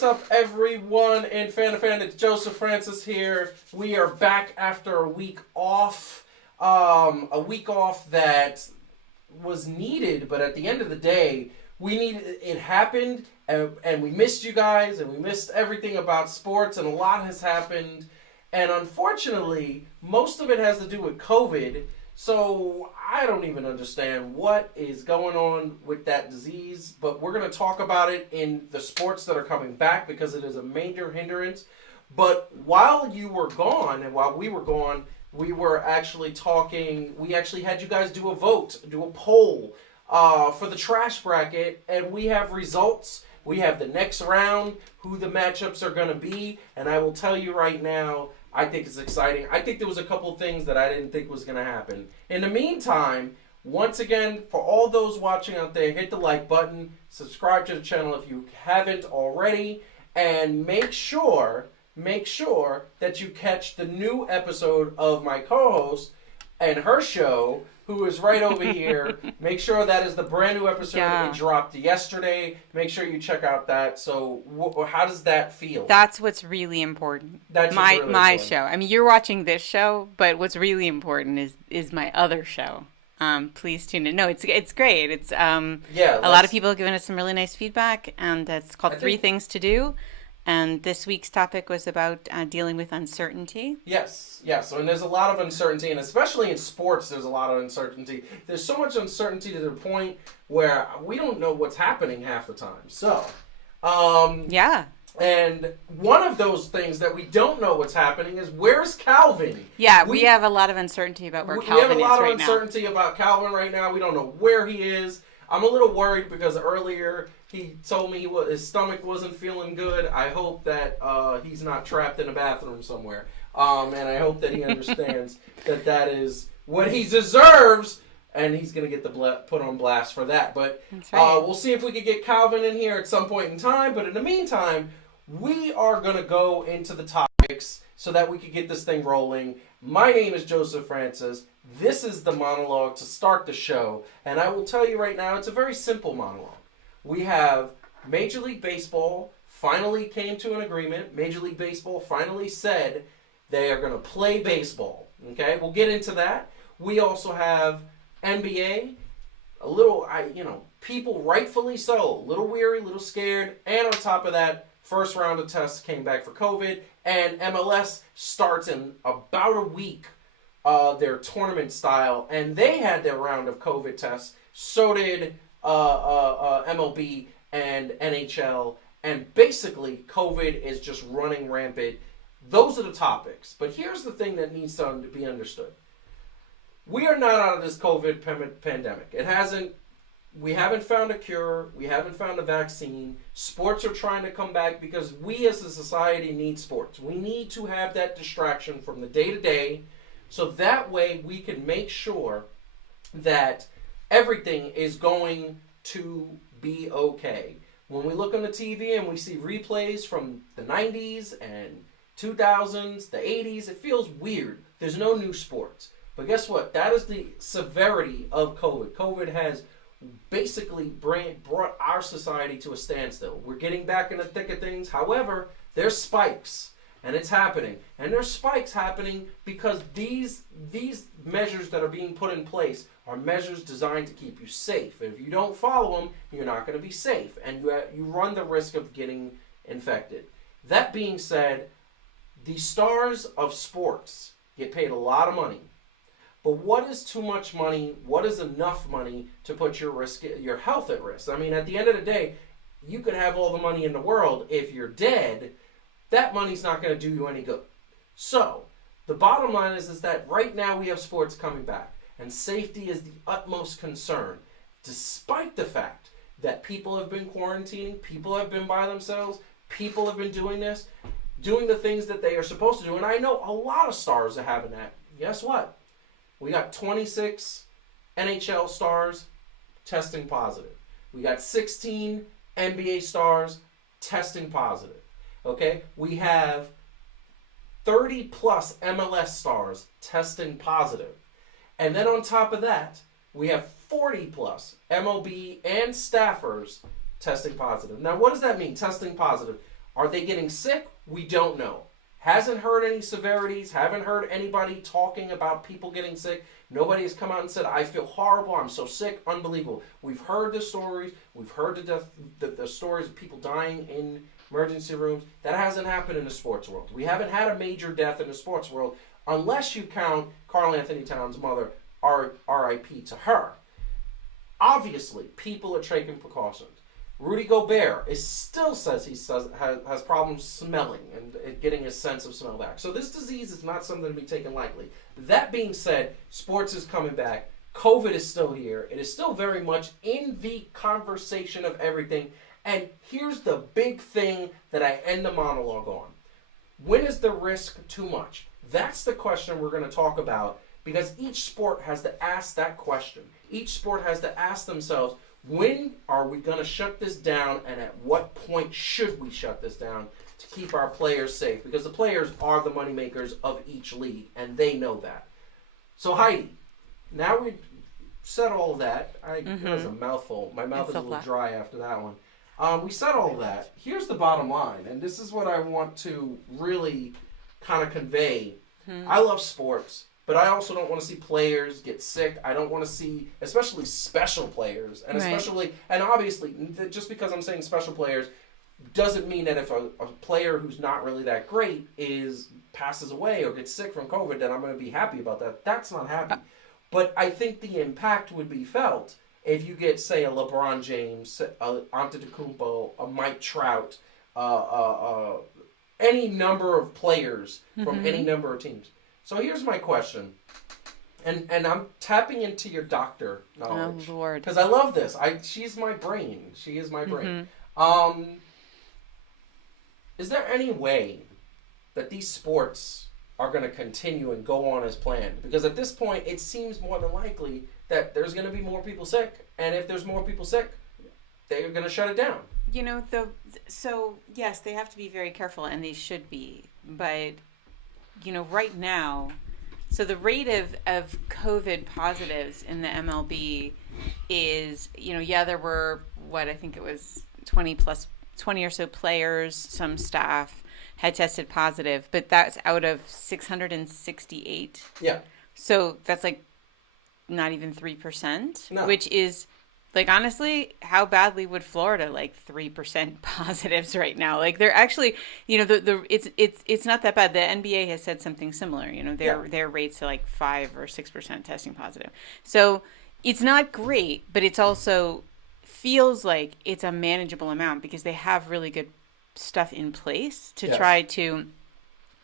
what's up, everyone in Fan to Fan? It's Joseph Francis here. We are back after a week off. A week off that was needed, but at the end of the day, it happened, and we missed you guys, and we missed everything about sports, and a lot has happened. And unfortunately, most of it has to do with COVID. So I don't even understand what is going on with that disease, but we're going to talk about it in the sports that are coming back because it is a major hindrance. But while you were gone and while we were gone, we were actually talking, we actually had you guys do a vote, do a poll for the trash bracket, and we have results. We have the next round, who the matchups are going to be, and I will tell you right now, I think it's exciting. I think there was a couple things that I didn't think was going to happen. In the meantime, once again, for all those watching out there, hit the like button, subscribe to the channel if you haven't already, and make sure that you catch the new episode of my co-host and her show, who is right over here. Make sure that is the brand new episode that dropped yesterday. Make sure you check out that. So how does that feel? That's what's really important. That's my really important. Show. I mean, you're watching this show, but what's really important is my other show. Please tune in. No, it's great. It's a lot of people have given us some really nice feedback, and it's called Three Things to Do. And this week's topic was about dealing with uncertainty. Yes. And there's a lot of uncertainty, and especially in sports, there's a lot of uncertainty. There's so much uncertainty to the point where we don't know what's happening half the time. So, And one of those things that we don't know what's happening is, where's Calvin? Yeah, we have a lot of uncertainty about where Calvin is right now. We have a lot of uncertainty about Calvin right now. We don't know where he is. I'm a little worried because earlier he told me his stomach wasn't feeling good. I hope that he's not trapped in a bathroom somewhere. And I hope that he understands that is what he deserves, and he's going to get put on blast for that. But we'll see if we can get Calvin in here at some point in time. But in the meantime, we are going to go into the topics so that we can get this thing rolling. My name is Joseph Francis. This is the monologue to start the show. And I will tell you right now, it's a very simple monologue. We have Major League Baseball finally came to an agreement. Major League Baseball finally said they are going to play baseball. Okay, we'll get into that. We also have NBA, people rightfully so, a little weary, a little scared. And on top of that, first round of tests came back for COVID. And MLS starts in about a week, their tournament style. And they had their round of COVID tests. So did MLB and NHL, and basically COVID is just running rampant. Those are the topics. But here's the thing that needs to be understood. We are not out of this COVID pandemic. We haven't found a cure. We haven't found a vaccine. Sports are trying to come back because we as a society need sports. We need to have that distraction from the day to day, so that way we can make sure that everything is going to be okay. When we look on the TV and we see replays from the 90s and 2000s, the 80s, it feels weird. There's no new sports. But guess what? That is the severity of COVID. COVID has basically brought our society to a standstill. We're getting back in the thick of things. However, there's spikes. And it's happening. And there's spikes happening because these measures that are being put in place are measures designed to keep you safe. And if you don't follow them, you're not going to be safe. And you run the risk of getting infected. That being said, the stars of sports get paid a lot of money. But what is too much money? What is enough money to put your health at risk? I mean, at the end of the day, you could have all the money in the world. If you're dead, that money's not going to do you any good. So, the bottom line is that right now we have sports coming back, and safety is the utmost concern, despite the fact that people have been quarantining, people have been by themselves, people have been doing the things that they are supposed to do. And I know a lot of stars are having that. Guess what? We got 26 NHL stars testing positive. We got 16 NBA stars testing positive. Okay, we have 30 plus MLS stars testing positive. And then on top of that, we have 40 plus MLB and staffers testing positive. Now, what does that mean, testing positive? Are they getting sick? We don't know. Hasn't heard any severities. Haven't heard anybody talking about people getting sick. Nobody has come out and said, I feel horrible. I'm so sick. Unbelievable. We've heard the stories. We've heard the stories of people dying in emergency rooms. That hasn't happened in the sports world. We haven't had a major death in the sports world unless you count Karl-Anthony Towns' mother, R.I.P. to her. Obviously, people are taking precautions. Rudy Gobert still says he has problems smelling and getting his sense of smell back. So this disease is not something to be taken lightly. That being said, sports is coming back. COVID is still here. It is still very much in the conversation of everything. And here's the big thing that I end the monologue on. When is the risk too much? That's the question we're going to talk about, because each sport has to ask that question. Each sport has to ask themselves, when are we going to shut this down, and at what point should we shut this down to keep our players safe? Because the players are the moneymakers of each league, and they know that. So Heidi, now we've said all of that. That was a mouthful. My mouth is a little dry after that one. We said all of that. Here's the bottom line, and this is what I want to really kind of convey. I love sports. But I also don't want to see players get sick. I don't want to see, especially special players. And especially, and obviously, just because I'm saying special players doesn't mean that if a player who's not really that great passes away or gets sick from COVID, that I'm going to be happy about that. That's not happy. But I think the impact would be felt if you get, say, a LeBron James, a Antetokounmpo, a Mike Trout, any number of players from any number of teams. So here's my question, and I'm tapping into your doctor knowledge. Oh, Lord. Because I love this. She's my brain. She is my brain. Is there any way that these sports are going to continue and go on as planned? Because at this point, it seems more than likely that there's going to be more people sick, and if there's more people sick, they're going to shut it down. You know, so yes, they have to be very careful, and they should be, but you know, right now, so the rate of COVID positives in the MLB is, you know, there were, I think it was 20 or so players, some staff had tested positive, but that's out of 668. Yeah. So that's like not even 3%, no. Which is, like, honestly, how badly would Florida like 3% positives right now? Like, they're actually, you know, it's not that bad. The NBA has said something similar. You know, their rates are like 5 or 6% testing positive. So it's not great, but it's also feels like it's a manageable amount because they have really good stuff in place to try to.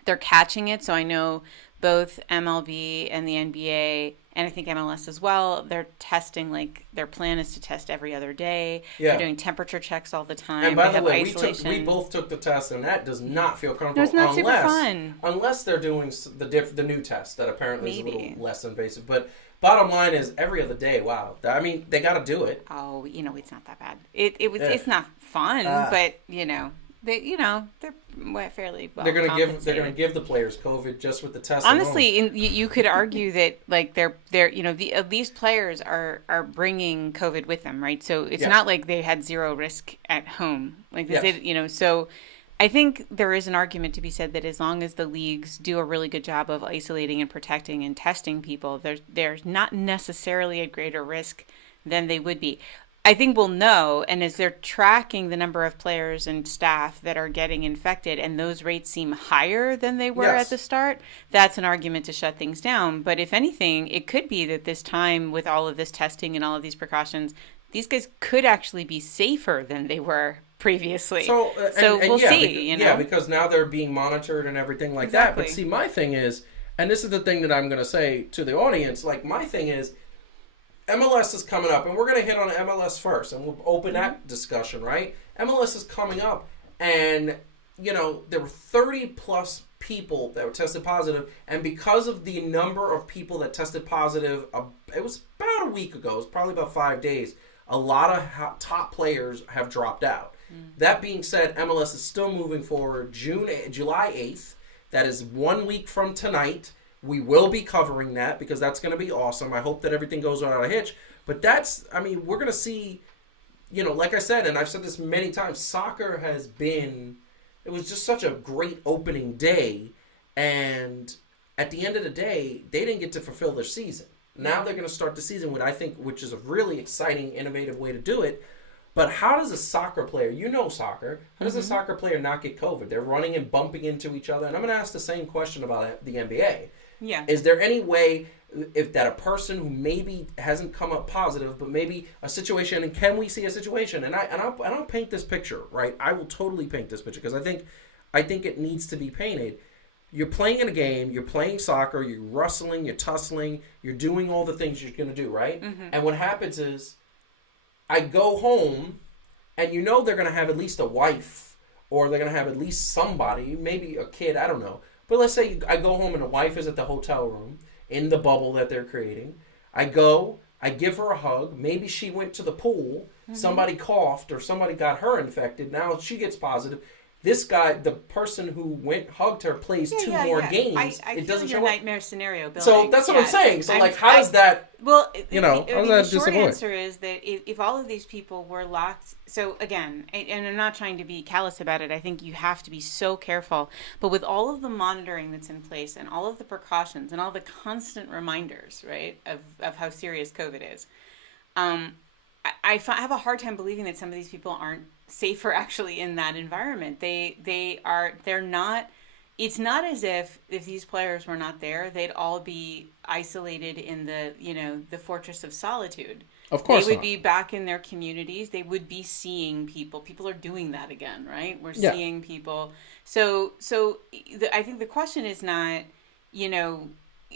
They're catching it. So I know both MLB and the NBA, and I think MLS as well, they're testing, like, their plan is to test every other day. Yeah. They're doing temperature checks all the time. And by the way, we both took the test, and that does not feel comfortable. No, it's not super fun. Unless they're doing the new test that apparently is a little less invasive. But bottom line is, every other day, wow. I mean, they got to do it. Oh, you know, it's not that bad. It's not fun, but, you know. They're fairly well. They're gonna give the players COVID just with the test. Honestly, you could argue that, like, they're you know, these players are bringing COVID with them, right? So it's not like they had zero risk at home, like they did, you know. So I think there is an argument to be said that as long as the leagues do a really good job of isolating and protecting and testing people, there's not necessarily a greater risk than they would be. I think we'll know, and as they're tracking the number of players and staff that are getting infected, and those rates seem higher than they were at the start, that's an argument to shut things down. But if anything, it could be that this time, with all of this testing and all of these precautions, these guys could actually be safer than they were previously. So we'll see. Yeah, because now they're being monitored and everything like that. But see, my thing is, and this is the thing that I'm going to say to the audience, like, my thing is, MLS is coming up, and we're going to hit on MLS first, and we'll open that discussion, right? MLS is coming up, and, you know, there were 30-plus people that were tested positive, and because of the number of people that tested positive, it was about a week ago, it was probably about 5 days, a lot of top players have dropped out. That being said, MLS is still moving forward July 8th. That is 1 week from tonight. We will be covering that because that's going to be awesome. I hope that everything goes without a hitch. But we're going to see, you know, like I said, and I've said this many times, soccer has been it was just such a great opening day, and at the end of the day, they didn't get to fulfill their season. Now they're going to start the season with, I think, which is a really exciting, innovative way to do it. But how does a soccer player, you know soccer, how does a soccer player not get COVID? They're running and bumping into each other. And I'm going to ask the same question about the NBA. Yeah. Is there any way if that a person who maybe hasn't come up positive, but maybe a situation, and can we see a situation? And I'll paint this picture, right? I will totally paint this picture because I think it needs to be painted. You're playing in a game, you're playing soccer, you're wrestling, you're tussling, you're doing all the things you're going to do, right? Mm-hmm. And what happens is, I go home, and you know they're going to have at least a wife, or they're going to have at least somebody, maybe a kid, I don't know. But let's say I go home and the wife is at the hotel room, in the bubble that they're creating. I go, I give her a hug, maybe she went to the pool, somebody coughed, or somebody got her infected, now she gets positive. This guy, the person who hugged her, plays two more games. I feel your nightmare scenario building. So that's what I'm saying. So, how does that? Well, the short answer is that if all of these people were locked. So again, and I'm not trying to be callous about it. I think you have to be so careful. But with all of the monitoring that's in place and all of the precautions and all the constant reminders, right, of how serious COVID is, I have a hard time believing that some of these people aren't safer actually in that environment. They're not. It's not as if these players were not there, they'd all be isolated in the fortress of solitude. Of course, they would be back in their communities. They would be seeing people. People are doing that again, right? We're seeing people. So I think the question is not,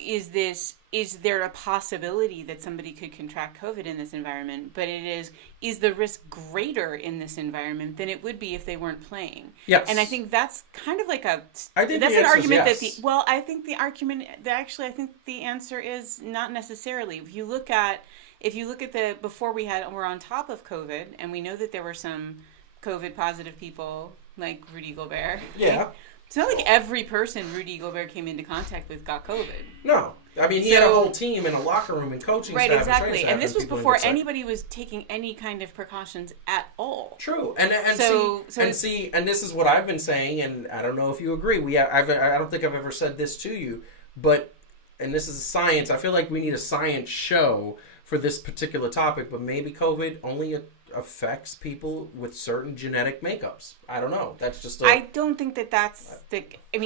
is there a possibility that somebody could contract COVID in this environment? But is the risk greater in this environment than it would be if they weren't playing? Yes. And I think that's kind of like I think that's an argument yes. I think the argument I think the answer is not necessarily. If you look at the before we're on top of COVID, and we know that there were some COVID positive people like Rudy Gobert. Yeah. Right? It's not like every person Rudy Gobert came into contact with got COVID. No. I mean, he had a whole team in a locker room and coaching staff. Right, exactly. And this was before anybody was taking any kind of precautions at all. True. And this is what I've been saying, and I don't know if you agree. I don't think I've ever said this to you, but, and this is science, I feel like we need a science show for this particular topic, but maybe COVID only affects people with certain genetic makeups. I don't know. That's just I don't think that's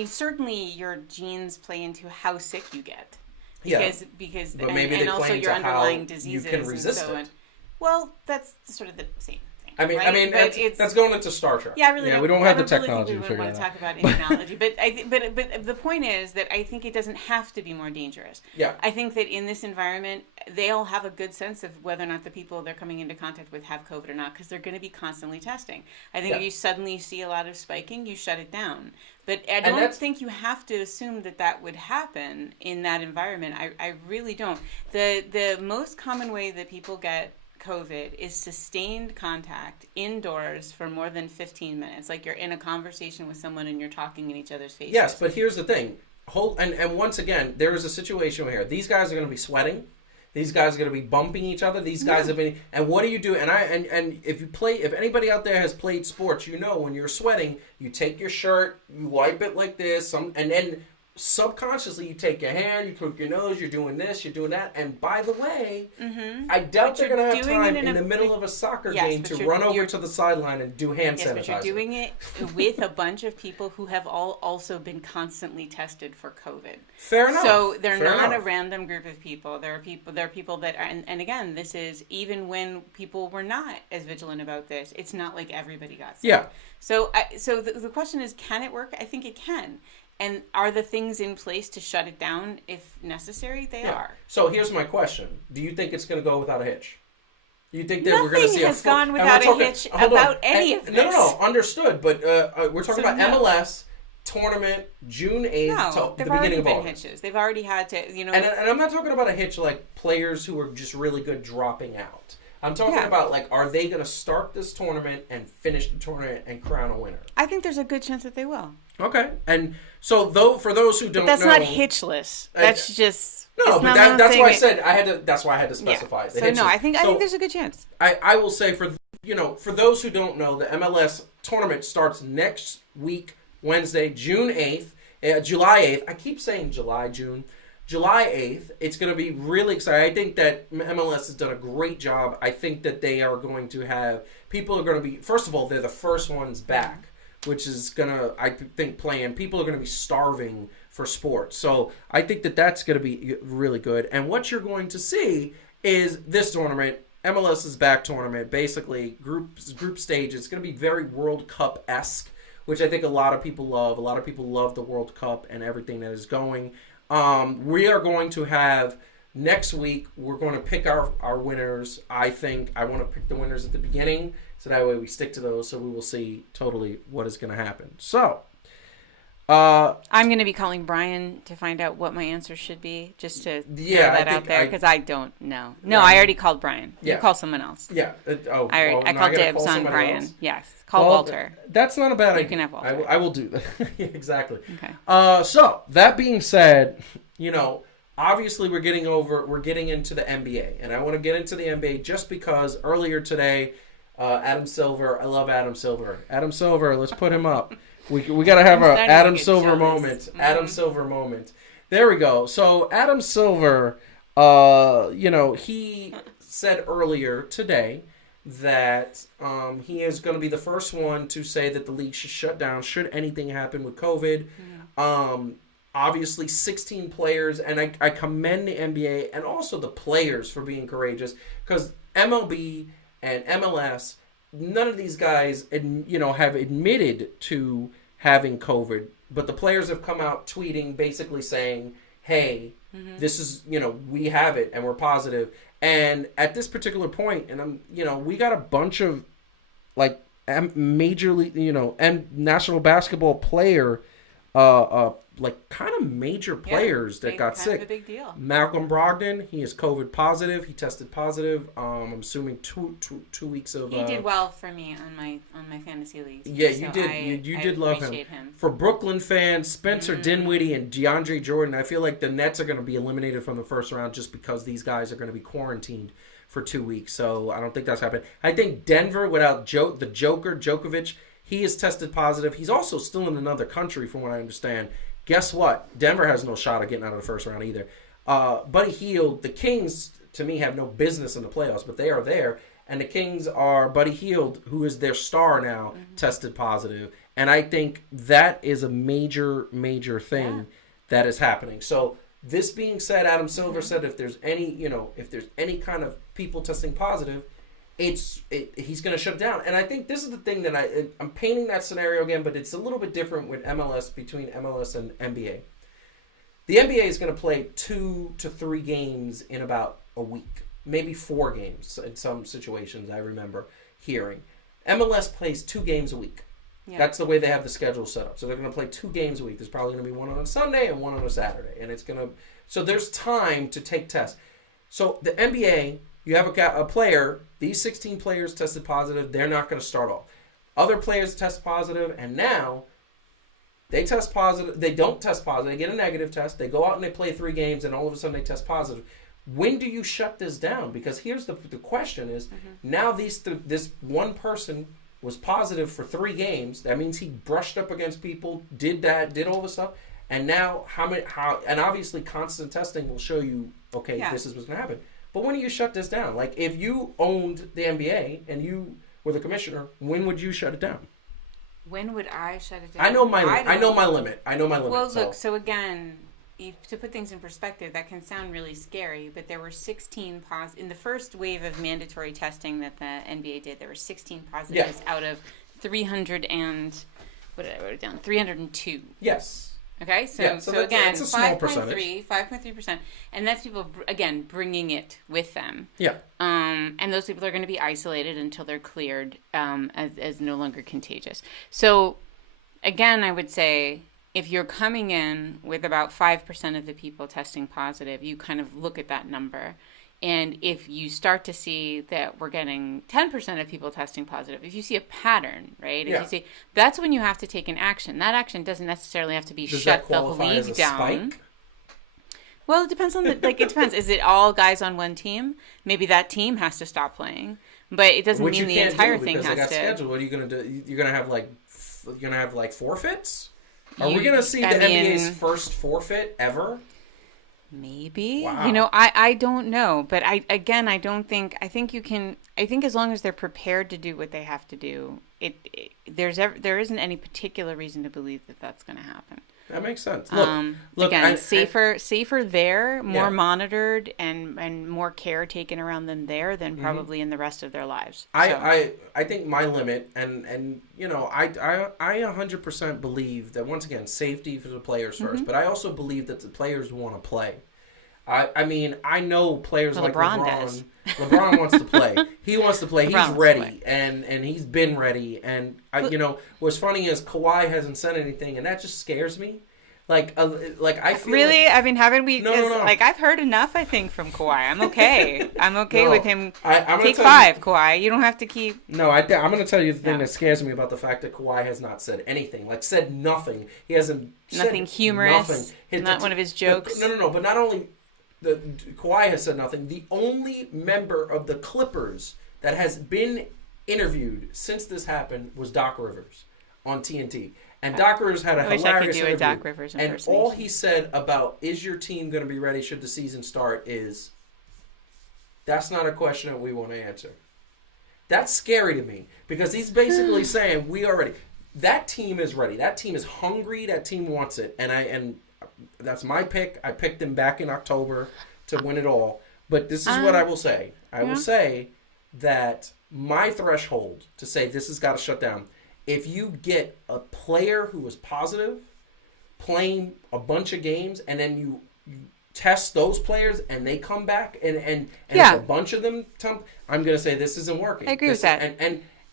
certainly your genes play into how sick you get. Because but maybe and also your underlying diseases you can resist and so it. On. Well, that's sort of the same thing. I mean, that's going into Star Trek. Yeah, I really. We don't have the technology to figure figure out. We it want to talk about immunology, but the point is that I think it doesn't have to be more dangerous. Yeah. I think that in this environment, they all have a good sense of whether or not the people they're coming into contact with have COVID or not, because they're going to be constantly testing. I think if you suddenly see a lot of spiking, you shut it down. But I don't think you have to assume that would happen in that environment. I really don't. The most common way that people get COVID is sustained contact indoors for more than 15 minutes. Like you're in a conversation with someone and you're talking in each other's faces. Yes, but here's the thing. And once again, there is a situation where these guys are going to be sweating. These guys are going to be bumping each other. These guys have been, and what do you do? And if anybody out there has played sports, when you're sweating, you take your shirt, you wipe it like this, and then subconsciously you take your hand, you poke your nose, you're doing this, you're doing that, and by the way, I doubt they're going to have time in the middle of a soccer game to run over to the sideline and do hand sanitizer. But you're doing it with a bunch of people who have all also been constantly tested for COVID. Fair enough. So they're not a random group of people. There are people that are, and again, this is even when people were not as vigilant about this. It's not like everybody got sick. Yeah. So the question is, can it work? I think it can. And are the things in place to shut it down if necessary? They are. So here's my question. Do you think it's going to go without a hitch? Do you think that we're going to see Nothing has gone without a hitch about any of this. No, understood. But we're talking about MLS tournament June 8th to the beginning of August. Hitches. They've already had to, And I'm not talking about a hitch like players who are just really good dropping out. I'm talking about, are they going to start this tournament and finish the tournament and crown a winner? I think there's a good chance that they will. Okay. And so, for those who don't know... But that's not hitchless. That's just... No, but that's why I said that's why I had to specify. Yeah. I think there's a good chance. I will say for those who don't know, the MLS tournament starts next week, Wednesday, June 8th, July 8th. I keep saying June 8th. It's going to be really exciting. I think that MLS has done a great job. I think that they are going to have, people are going to be, first of all, they're the first ones back, which is going to, I think, people are going to be starving for sports. So I think that that's going to be really good. And what you're going to see is this tournament, MLS's back tournament, basically group stage. It's going to be very World Cup-esque, which I think a lot of people love. A lot of people love the World Cup and everything that is going. We are going to have, next week, we're going to pick our winners. I think I want to pick the winners at the beginning, so that way we stick to those, so we will see totally what is going to happen. So, I'm going to be calling Brian to find out what my answer should be, just to throw that out there, because I don't know. No, I already called Brian. You call someone else. Yeah. I called dibs on Brian. Else? Yes. Call Walter. That's not a bad idea. You can have Walter. I will do that. Exactly. Okay. So, that being said, obviously we're getting into the NBA, and I want to get into the NBA just because earlier today, Adam Silver, I love Adam Silver. Adam Silver, let's put him up. We got to have an Adam Silver moment. Mm-hmm. Adam Silver moment. There we go. So Adam Silver, he said earlier today that he is going to be the first one to say that the league should shut down should anything happen with COVID. Mm-hmm. Obviously, 16 players, and I commend the NBA and also the players for being courageous, because MLB and MLS, none of these guys, have admitted to having COVID, but the players have come out tweeting, basically saying, "Hey, this is, we have it and we're positive." And at this particular point, and we got a bunch of like major league, and national basketball player, like kind of major players that got sick. A big deal. Malcolm Brogdon, he is COVID positive. He tested positive. I'm assuming two weeks of. He did well for me on my fantasy leagues. Yeah, you did. You did love him. For Brooklyn fans, Spencer Dinwiddie and DeAndre Jordan, I feel like the Nets are going to be eliminated from the first round just because these guys are going to be quarantined for 2 weeks. So I don't think that's happening. I think Denver, without the Joker, Djokovic, he is tested positive. He's also still in another country, from what I understand. Guess what? Denver has no shot of getting out of the first round either. Buddy Hield, the Kings, to me, have no business in the playoffs, but they are there. And the Kings are Buddy Hield, who is their star now, tested positive. And I think that is a major, major thing that is happening. So this being said, Adam Silver said if there's any kind of people testing positive, he's going to shut it down. And I think this is the thing that I'm painting that scenario again, but it's a little bit different with MLS, between MLS and NBA. The NBA is going to play 2 to 3 games in about a week, maybe 4 games in some situations, I remember hearing. MLS plays 2 games a week. Yeah. That's the way they have the schedule set up. So they're going to play 2 games a week. There's probably going to be one on a Sunday and one on a Saturday. And so there's time to take tests. So the NBA, you have a player, these 16 players tested positive, they're not going to start off. Other players test positive, and now they test positive. They don't test positive. They get a negative test. They go out and they play 3 games, and all of a sudden they test positive. When do you shut this down? Because here's the question is, now this one person was positive for 3 games. That means he brushed up against people, did all this stuff. And now and obviously constant testing will show you, this is what's going to happen. But when do you shut this down? Like, if you owned the NBA and you were the commissioner, when would you shut it down? When would I shut it down? I know my limit. Well, look, so again, to put things in perspective, that can sound really scary, but there were 16 in the first wave of mandatory testing that the NBA did, there were 16 positives out of 300 and, what did I write it down? 302. Yes. Okay, so again, 5.3%, and that's people, again, bringing it with them. Yeah. And those people are going to be isolated until they're cleared as no longer contagious. So, again, I would say, if you're coming in with about 5% of the people testing positive, you kind of look at that number. And if you start to see that we're getting 10% of people testing positive, if you see a pattern, right? If you see, that's when you have to take an action. That action doesn't necessarily have to be shut the league down. Spike? Well, it depends on it depends. Is it all guys on one team? Maybe that team has to stop playing. But it doesn't mean the entire thing has to. Scheduled. What are you going to do? You're going to have like forfeits? Are we going to see the NBA's first forfeit ever? Maybe. Wow. I don't know, but I think as long as they're prepared to do what they have to do, there isn't any particular reason to believe that that's going to happen. That makes sense. Look, again, safer there, more monitored, and more care taken around them there than probably in the rest of their lives. I think my limit, and I 100% believe that, once again, safety for the players first, but I also believe that the players want to play. I mean, I know players like LeBron does. LeBron wants to play. He wants to play. LeBron He's ready, and he's been ready. And what's funny is Kawhi hasn't said anything, and that just scares me. Like I feel really. Like, I mean, haven't we? No. Like, I've heard enough. I think from Kawhi, I'm okay. I'm okay with him. I'm Take 5, Kawhi. You don't have to keep. No, I'm going to tell you the thing that scares me about the fact that Kawhi has not said anything. Like, said nothing. He hasn't nothing said humorous. Nothing. Not one of his jokes. No. But not only Kawhi has said nothing. The only member of the Clippers that has been interviewed since this happened was Doc Rivers on TNT. And Doc Rivers had a hilarious interview. Doc Rivers and all he said about, is your team going to be ready should the season start, is, that's not a question that we want to answer. That's scary to me, because he's basically saying, we are ready. That team is ready. That team is hungry. That team wants it. And that's my pick. I picked them back in October to win it all. But this is what I will say. I will say that my threshold to say this has got to shut down, if you get a player who is positive playing a bunch of games, and then you test those players and they come back and if a bunch of them I'm going to say this isn't working. I agree with that.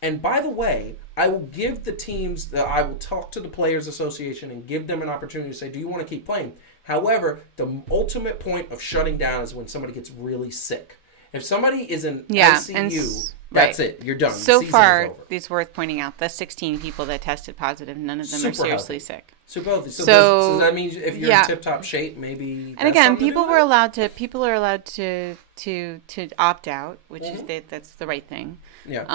And by the way, I will give the teams, I will talk to the Players Association and give them an opportunity to say, do you want to keep playing? However, the ultimate point of shutting down is when somebody gets really sick. If somebody is in ICU, that's it. You're done. So far, it's worth pointing out the 16 people that tested positive, none of them are seriously sick. So does that mean if you're in tip-top shape, maybe? And again, people are allowed to opt out, which is that's the right thing. Yeah.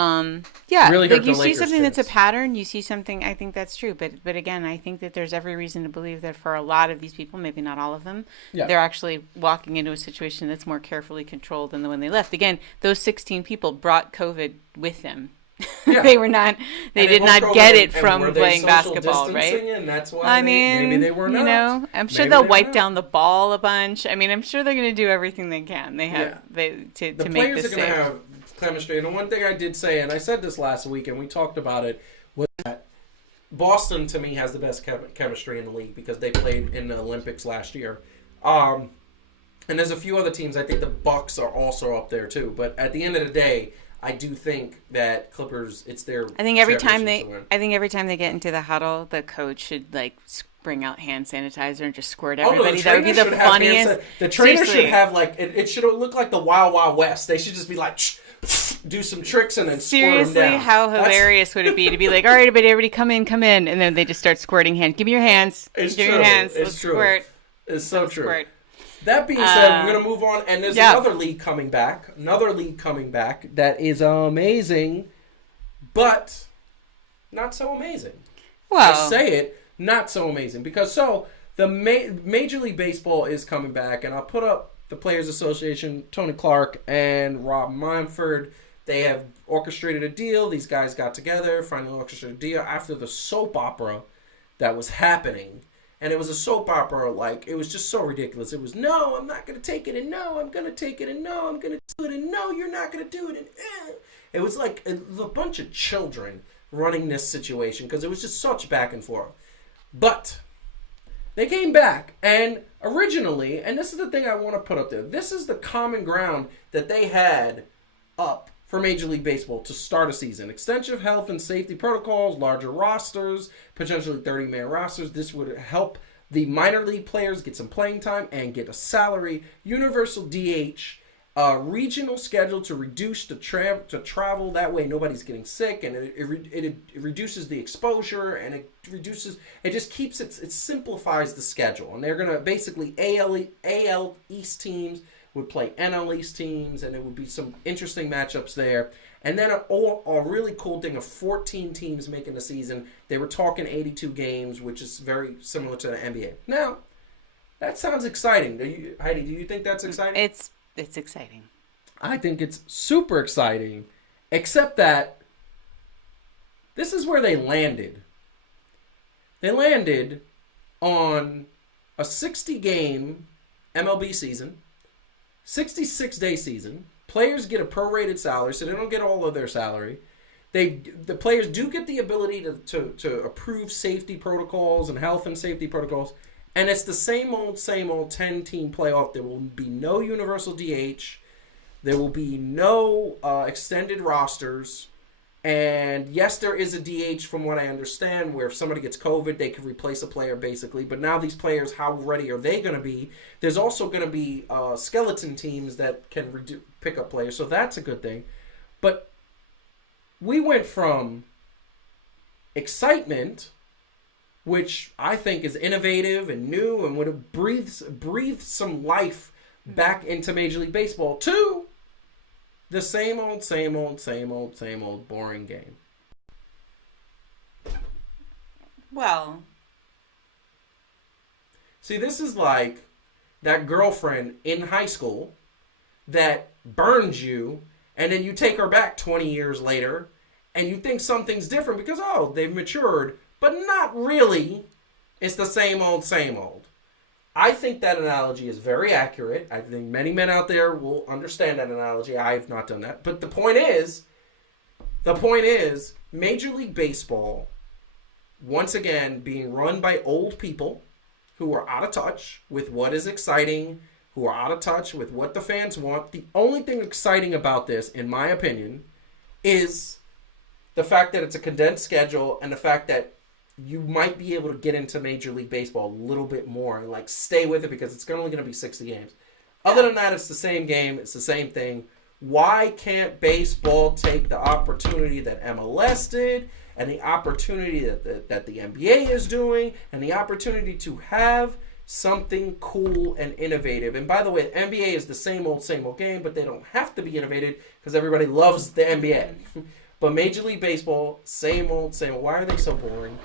Really, like you see something that's a pattern, you see something. I think that's true, but again, I think that there's every reason to believe that for a lot of these people, maybe not all of them, they're actually walking into a situation that's more carefully controlled than the one they left. Again, those 16 people brought COVID with them. Yeah. They were not. They did not get it from playing basketball, right? And that's why maybe they were not. I'm sure they'll wipe down the ball a bunch. I mean, I'm sure they're going to do everything they can. They have to make this safe. The players are going to have chemistry. And the one thing I did say, and I said this last week, and we talked about it, was that Boston to me has the best chemistry in the league because they played in the Olympics last year. And there's a few other teams. I think the Bucks are also up there too. But at the end of the day, I do think that Clippers, it's their. I think every time they get into the huddle, the coach should bring out hand sanitizer and just squirt everybody. That would be the funniest. The trainer should have it should look like the Wild Wild West. They should just be like, do some tricks and then squirt them down. How hilarious would it be to be like, all right, everybody come in, and then they just start squirting hands. Give me your hands. It's Give true. Your hands. It's Let's true. Squirt. It's so Let's true. Squirt. That being said, we're going to move on, and there's another league coming back that is amazing, but not so amazing. Well, I say it, not so amazing, because the Major League Baseball is coming back, and I'll put up the Players Association, Tony Clark and Rob Manfred. They have orchestrated a deal. These guys got together, finally orchestrated a deal after the soap opera that was happening. And it was a soap opera, it was just so ridiculous. It was, no, I'm not going to take it, and no, I'm going to take it, and no, I'm going to do it, and no, you're not going to do it, and It was like a bunch of children running this situation because it was just such back and forth. But they came back, and originally, and this is the thing I want to put up there, this is the common ground that they had up for Major League Baseball to start a season. Extensive health and safety protocols, larger rosters, potentially 30-man rosters. This would help the minor league players get some playing time and get a salary. Universal DH, regional schedule to reduce the travel. That way nobody's getting sick, and it reduces the exposure, and it just keeps it simplifies the schedule. And they're going to basically AL East teams would play NL East teams, and it would be some interesting matchups there. And then a really cool thing of 14 teams making the season. They were talking 82 games, which is very similar to the NBA. Now, that sounds exciting. Heidi, do you think that's exciting? It's exciting. I think it's super exciting, except that this is where they landed. They landed on a 60-game MLB season, 66-day season. Players get a prorated salary, so they don't get all of their salary. The players do get the ability to approve safety protocols and health and safety protocols. And it's the same old 10-team playoff. There will be no universal DH. There will be no extended rosters. And yes, there is a DH from what I understand, where if somebody gets COVID, they can replace a player basically. But now these players, how ready are they going to be? There's also going to be skeleton teams that can pick up players. So that's a good thing. But we went from excitement, which I think is innovative and new and would have breathed some life back into Major League Baseball, to the same old boring game. Well, see, this is like that girlfriend in high school that burns you, and then you take her back 20 years later, and you think something's different because, oh, they've matured, but not really. It's the same old. I think that analogy is very accurate. I think many men out there will understand that analogy. I have not done that. But the point is, Major League Baseball, once again, being run by old people who are out of touch with what is exciting, who are out of touch with what the fans want. The only thing exciting about this, in my opinion, is the fact that it's a condensed schedule and the fact that you might be able to get into Major League Baseball a little bit more and like stay with it because it's only going to be 60 games. Other than that, it's the same game. It's the same thing. Why can't baseball take the opportunity that MLS did and the opportunity that the NBA is doing and the opportunity to have something cool and innovative? And by the way, the NBA is the same old game, but they don't have to be innovative because everybody loves the NBA. But Major League Baseball, same old. Why are they so boring?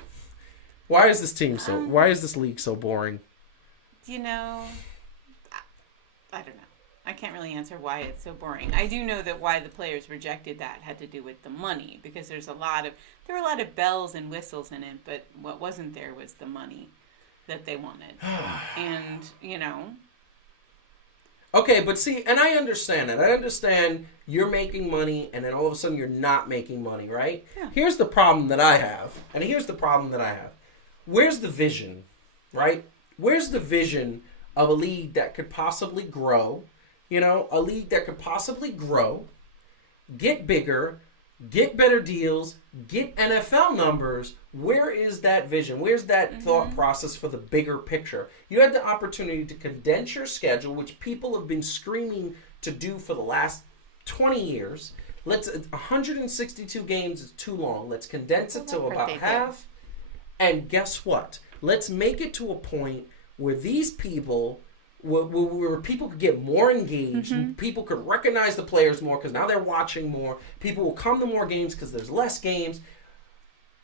Why is this league so boring? You know, I don't know. I can't really answer why it's so boring. I do know that why the players rejected that had to do with the money, because there were a lot of bells and whistles in it, but what wasn't there was the money that they wanted. And, you know. Okay, but see, and I understand that. I understand you're making money and then all of a sudden you're not making money, right? Yeah. Here's the problem that I have. Where's the vision, right? Where's the vision of a league that could possibly grow? You know, a league that could possibly grow, get bigger, get better deals, get NFL numbers. Where is that vision? Where's that thought process for the bigger picture? You had the opportunity to condense your schedule, which people have been screaming to do for the last 20 years. 162 games is too long. Let's condense it to about half. And guess what? Let's make it to a point where these people, where people could get more engaged, people could recognize the players more because now they're watching more. People will come to more games because there's less games.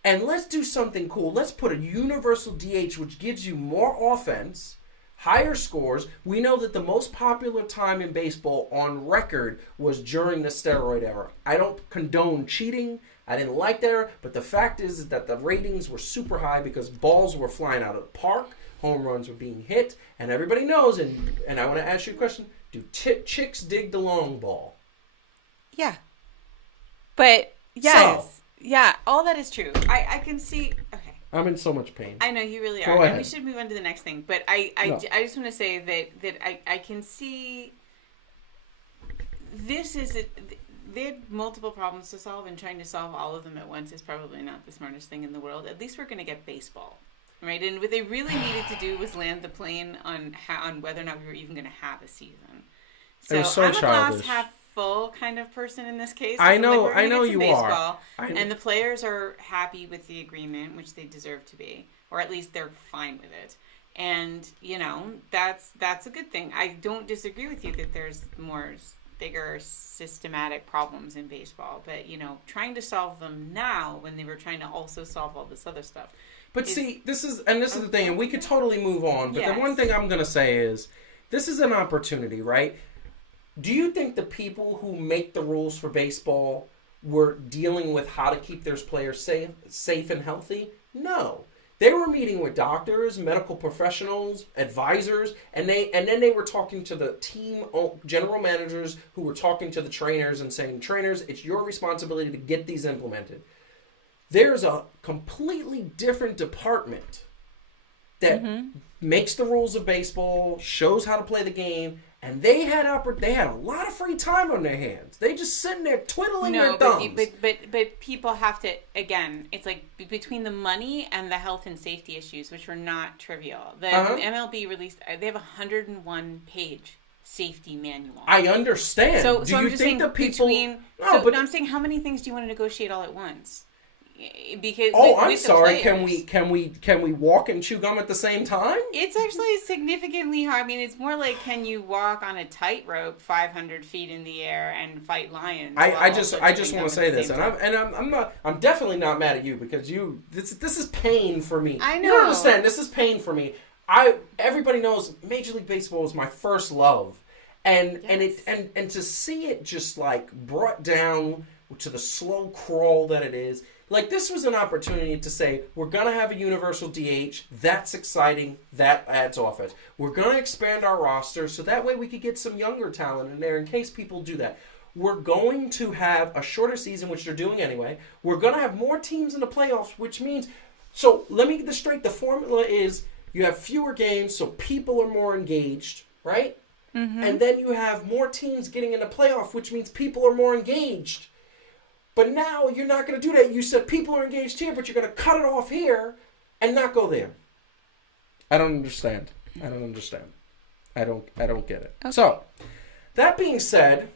And let's do something cool. Let's put a universal DH, which gives you more offense, higher scores. We know that the most popular time in baseball on record was during the steroid era. I don't condone cheating. I didn't like that era, but the fact is that the ratings were super high because balls were flying out of the park, home runs were being hit, and everybody knows, and I want to ask you a question, do chicks dig the long ball? Yeah. But, yes. Yeah, all that is true. I can see, okay. I'm in so much pain. I know, you really are. And we should move on to the next thing, but I just want to say that I can see this is they had multiple problems to solve, and trying to solve all of them at once is probably not the smartest thing in the world. At least we're going to get baseball, right? And what they really needed to do was land the plane on whether or not we were even going to have a season. So I'm a glass half full kind of person in this case. I know you are. And the players are happy with the agreement, which they deserve to be, or at least they're fine with it. And, you know, that's a good thing. I don't disagree with you that there's more bigger systematic problems in baseball, but trying to solve them now when they were trying to also solve all this other stuff. But see, this is the thing, and we could totally move on, but the one thing I'm going to say is, this is an opportunity, right? Do you think the people who make the rules for baseball were dealing with how to keep their players safe and healthy? No. They were meeting with doctors, medical professionals, advisors, and then they were talking to the team general managers who were talking to the trainers and saying, trainers, it's your responsibility to get these implemented. There's a completely different department that makes the rules of baseball, shows how to play the game, and they had a lot of free time on their hands. They just sitting there twiddling their thumbs. But people have to, again, it's like between the money and the health and safety issues, which were not trivial. The MLB released, they have a 101-page safety manual. I understand. So I'm just saying I'm saying, how many things do you want to negotiate all at once? Because I'm sorry. Can we walk and chew gum at the same time? It's actually significantly hard. I mean, it's more like, can you walk on a tightrope 500 feet in the air and fight lions? I just want to say this, and I'm definitely not mad at you, because this is pain for me. I know. You don't understand. This is pain for me. Everybody knows Major League Baseball is my first love, and to see it just like brought down to the slow crawl that it is. Like, this was an opportunity to say, we're going to have a universal DH. That's exciting. That adds offense. We're going to expand our roster so that way we could get some younger talent in there in case people do that. We're going to have a shorter season, which they're doing anyway. We're going to have more teams in the playoffs, which means... So, let me get this straight. The formula is you have fewer games, so people are more engaged, right? Mm-hmm. And then you have more teams getting in the playoff, which means people are more engaged. But now you're not going to do that. You said people are engaged here, but you're going to cut it off here and not go there. I don't understand. I don't get it. Okay. So, that being said,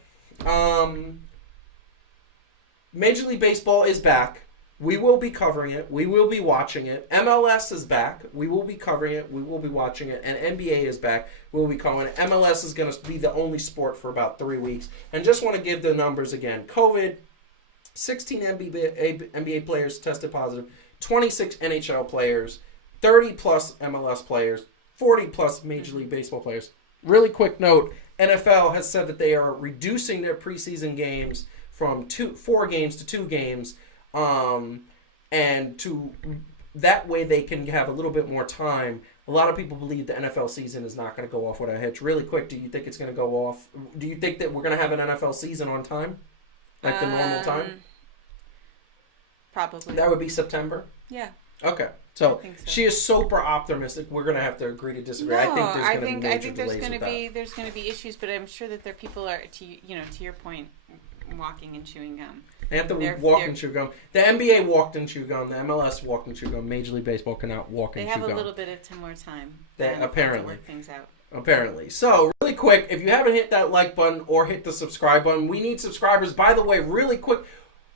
Major League Baseball is back. We will be covering it. We will be watching it. MLS is back. We will be covering it. We will be watching it. And NBA is back. We'll be covering it. MLS is going to be the only sport for about 3 weeks. And just want to give the numbers again. COVID... 16 NBA players tested positive, 26 NHL players, 30-plus MLS players, 40-plus Major League Baseball players. Really quick note, NFL has said that they are reducing their preseason games from 4 games to 2 games, and that way they can have a little bit more time. A lot of people believe the NFL season is not going to go off without a hitch. Really quick, do you think it's going to go off? Do you think that we're going to have an NFL season on time? Like the normal time? Probably. That would be September? Yeah. Okay. So she is super optimistic. We're going to have to agree to disagree. No, I think there's going to be major delays with that. There's going to be issues, but I'm sure that there are people are, to your point, walking and chewing gum. They have to walk and chew gum. The NBA walked and chewed gum. The MLS walked and chewed gum. Major League Baseball cannot walk and chew gum. They have a little bit of more time. Apparently. To work things out. Apparently. So, really quick, if you haven't hit that like button or hit the subscribe button, we need subscribers. By the way, really quick,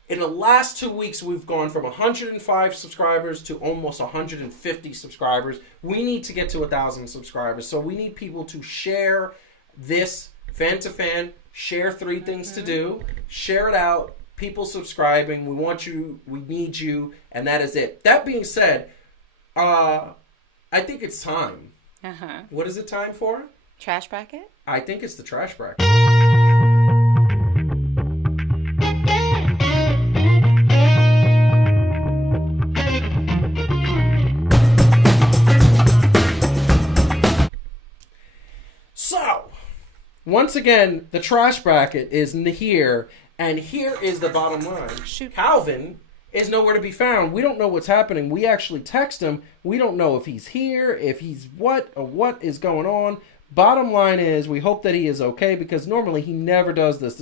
in the last 2 weeks, we've gone from 105 subscribers to almost 150 subscribers. We need to get to 1,000 subscribers. So, we need people to share this fan to fan, share 3 things to do, share it out, people subscribing. We want you, we need you, and that is it. That being said, I think it's time. Uh-huh. What is it time for? Trash bracket? I think it's the trash bracket. So, once again, the trash bracket is here, and here is the bottom line. Shoot. Calvin is nowhere to be found. We don't know what's happening. We actually text him. We don't know if he's here, if he's what is going on. Bottom line is, we hope that he is okay, because normally he never does this.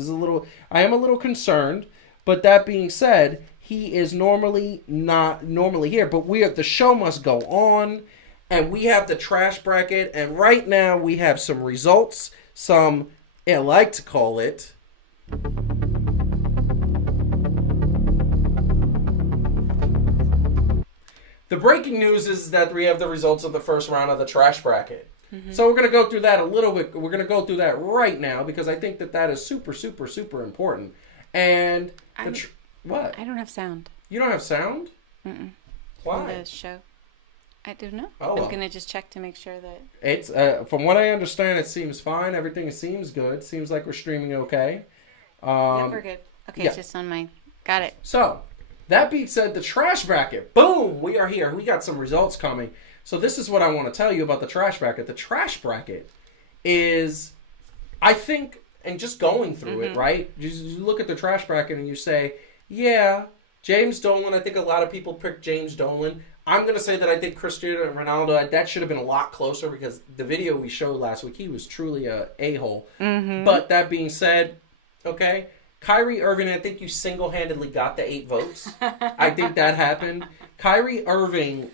I am a little concerned, but that being said, he is normally not normally here. But the show must go on, and we have the trash bracket, and right now we have some results, I like to call it... The breaking news is that we have the results of the first round of the trash bracket. So we're going to go through that a little bit. We're going to go through that right now because I think that is super, super, super important. And what? I don't have sound. You don't have sound? Mm-mm. Why? For the show. I don't know. Oh, I'm going to just check to make sure that... It's from what I understand, it seems fine. Everything seems good. Seems like we're streaming okay. Yeah, we're good. Okay, It's just on my... Got it. So, that being said, the trash bracket. Boom! We are here. We got some results coming. So this is what I want to tell you about the trash bracket. The trash bracket is, I think, and just going through it, right? You look at the trash bracket and you say, yeah, James Dolan. I think a lot of people picked James Dolan. I'm going to say that I think Cristiano Ronaldo, that should have been a lot closer because the video we showed last week, he was truly a a-hole. But that being said, okay, Kyrie Irving, I think you single-handedly got the 8 votes. I think that happened. Kyrie Irving,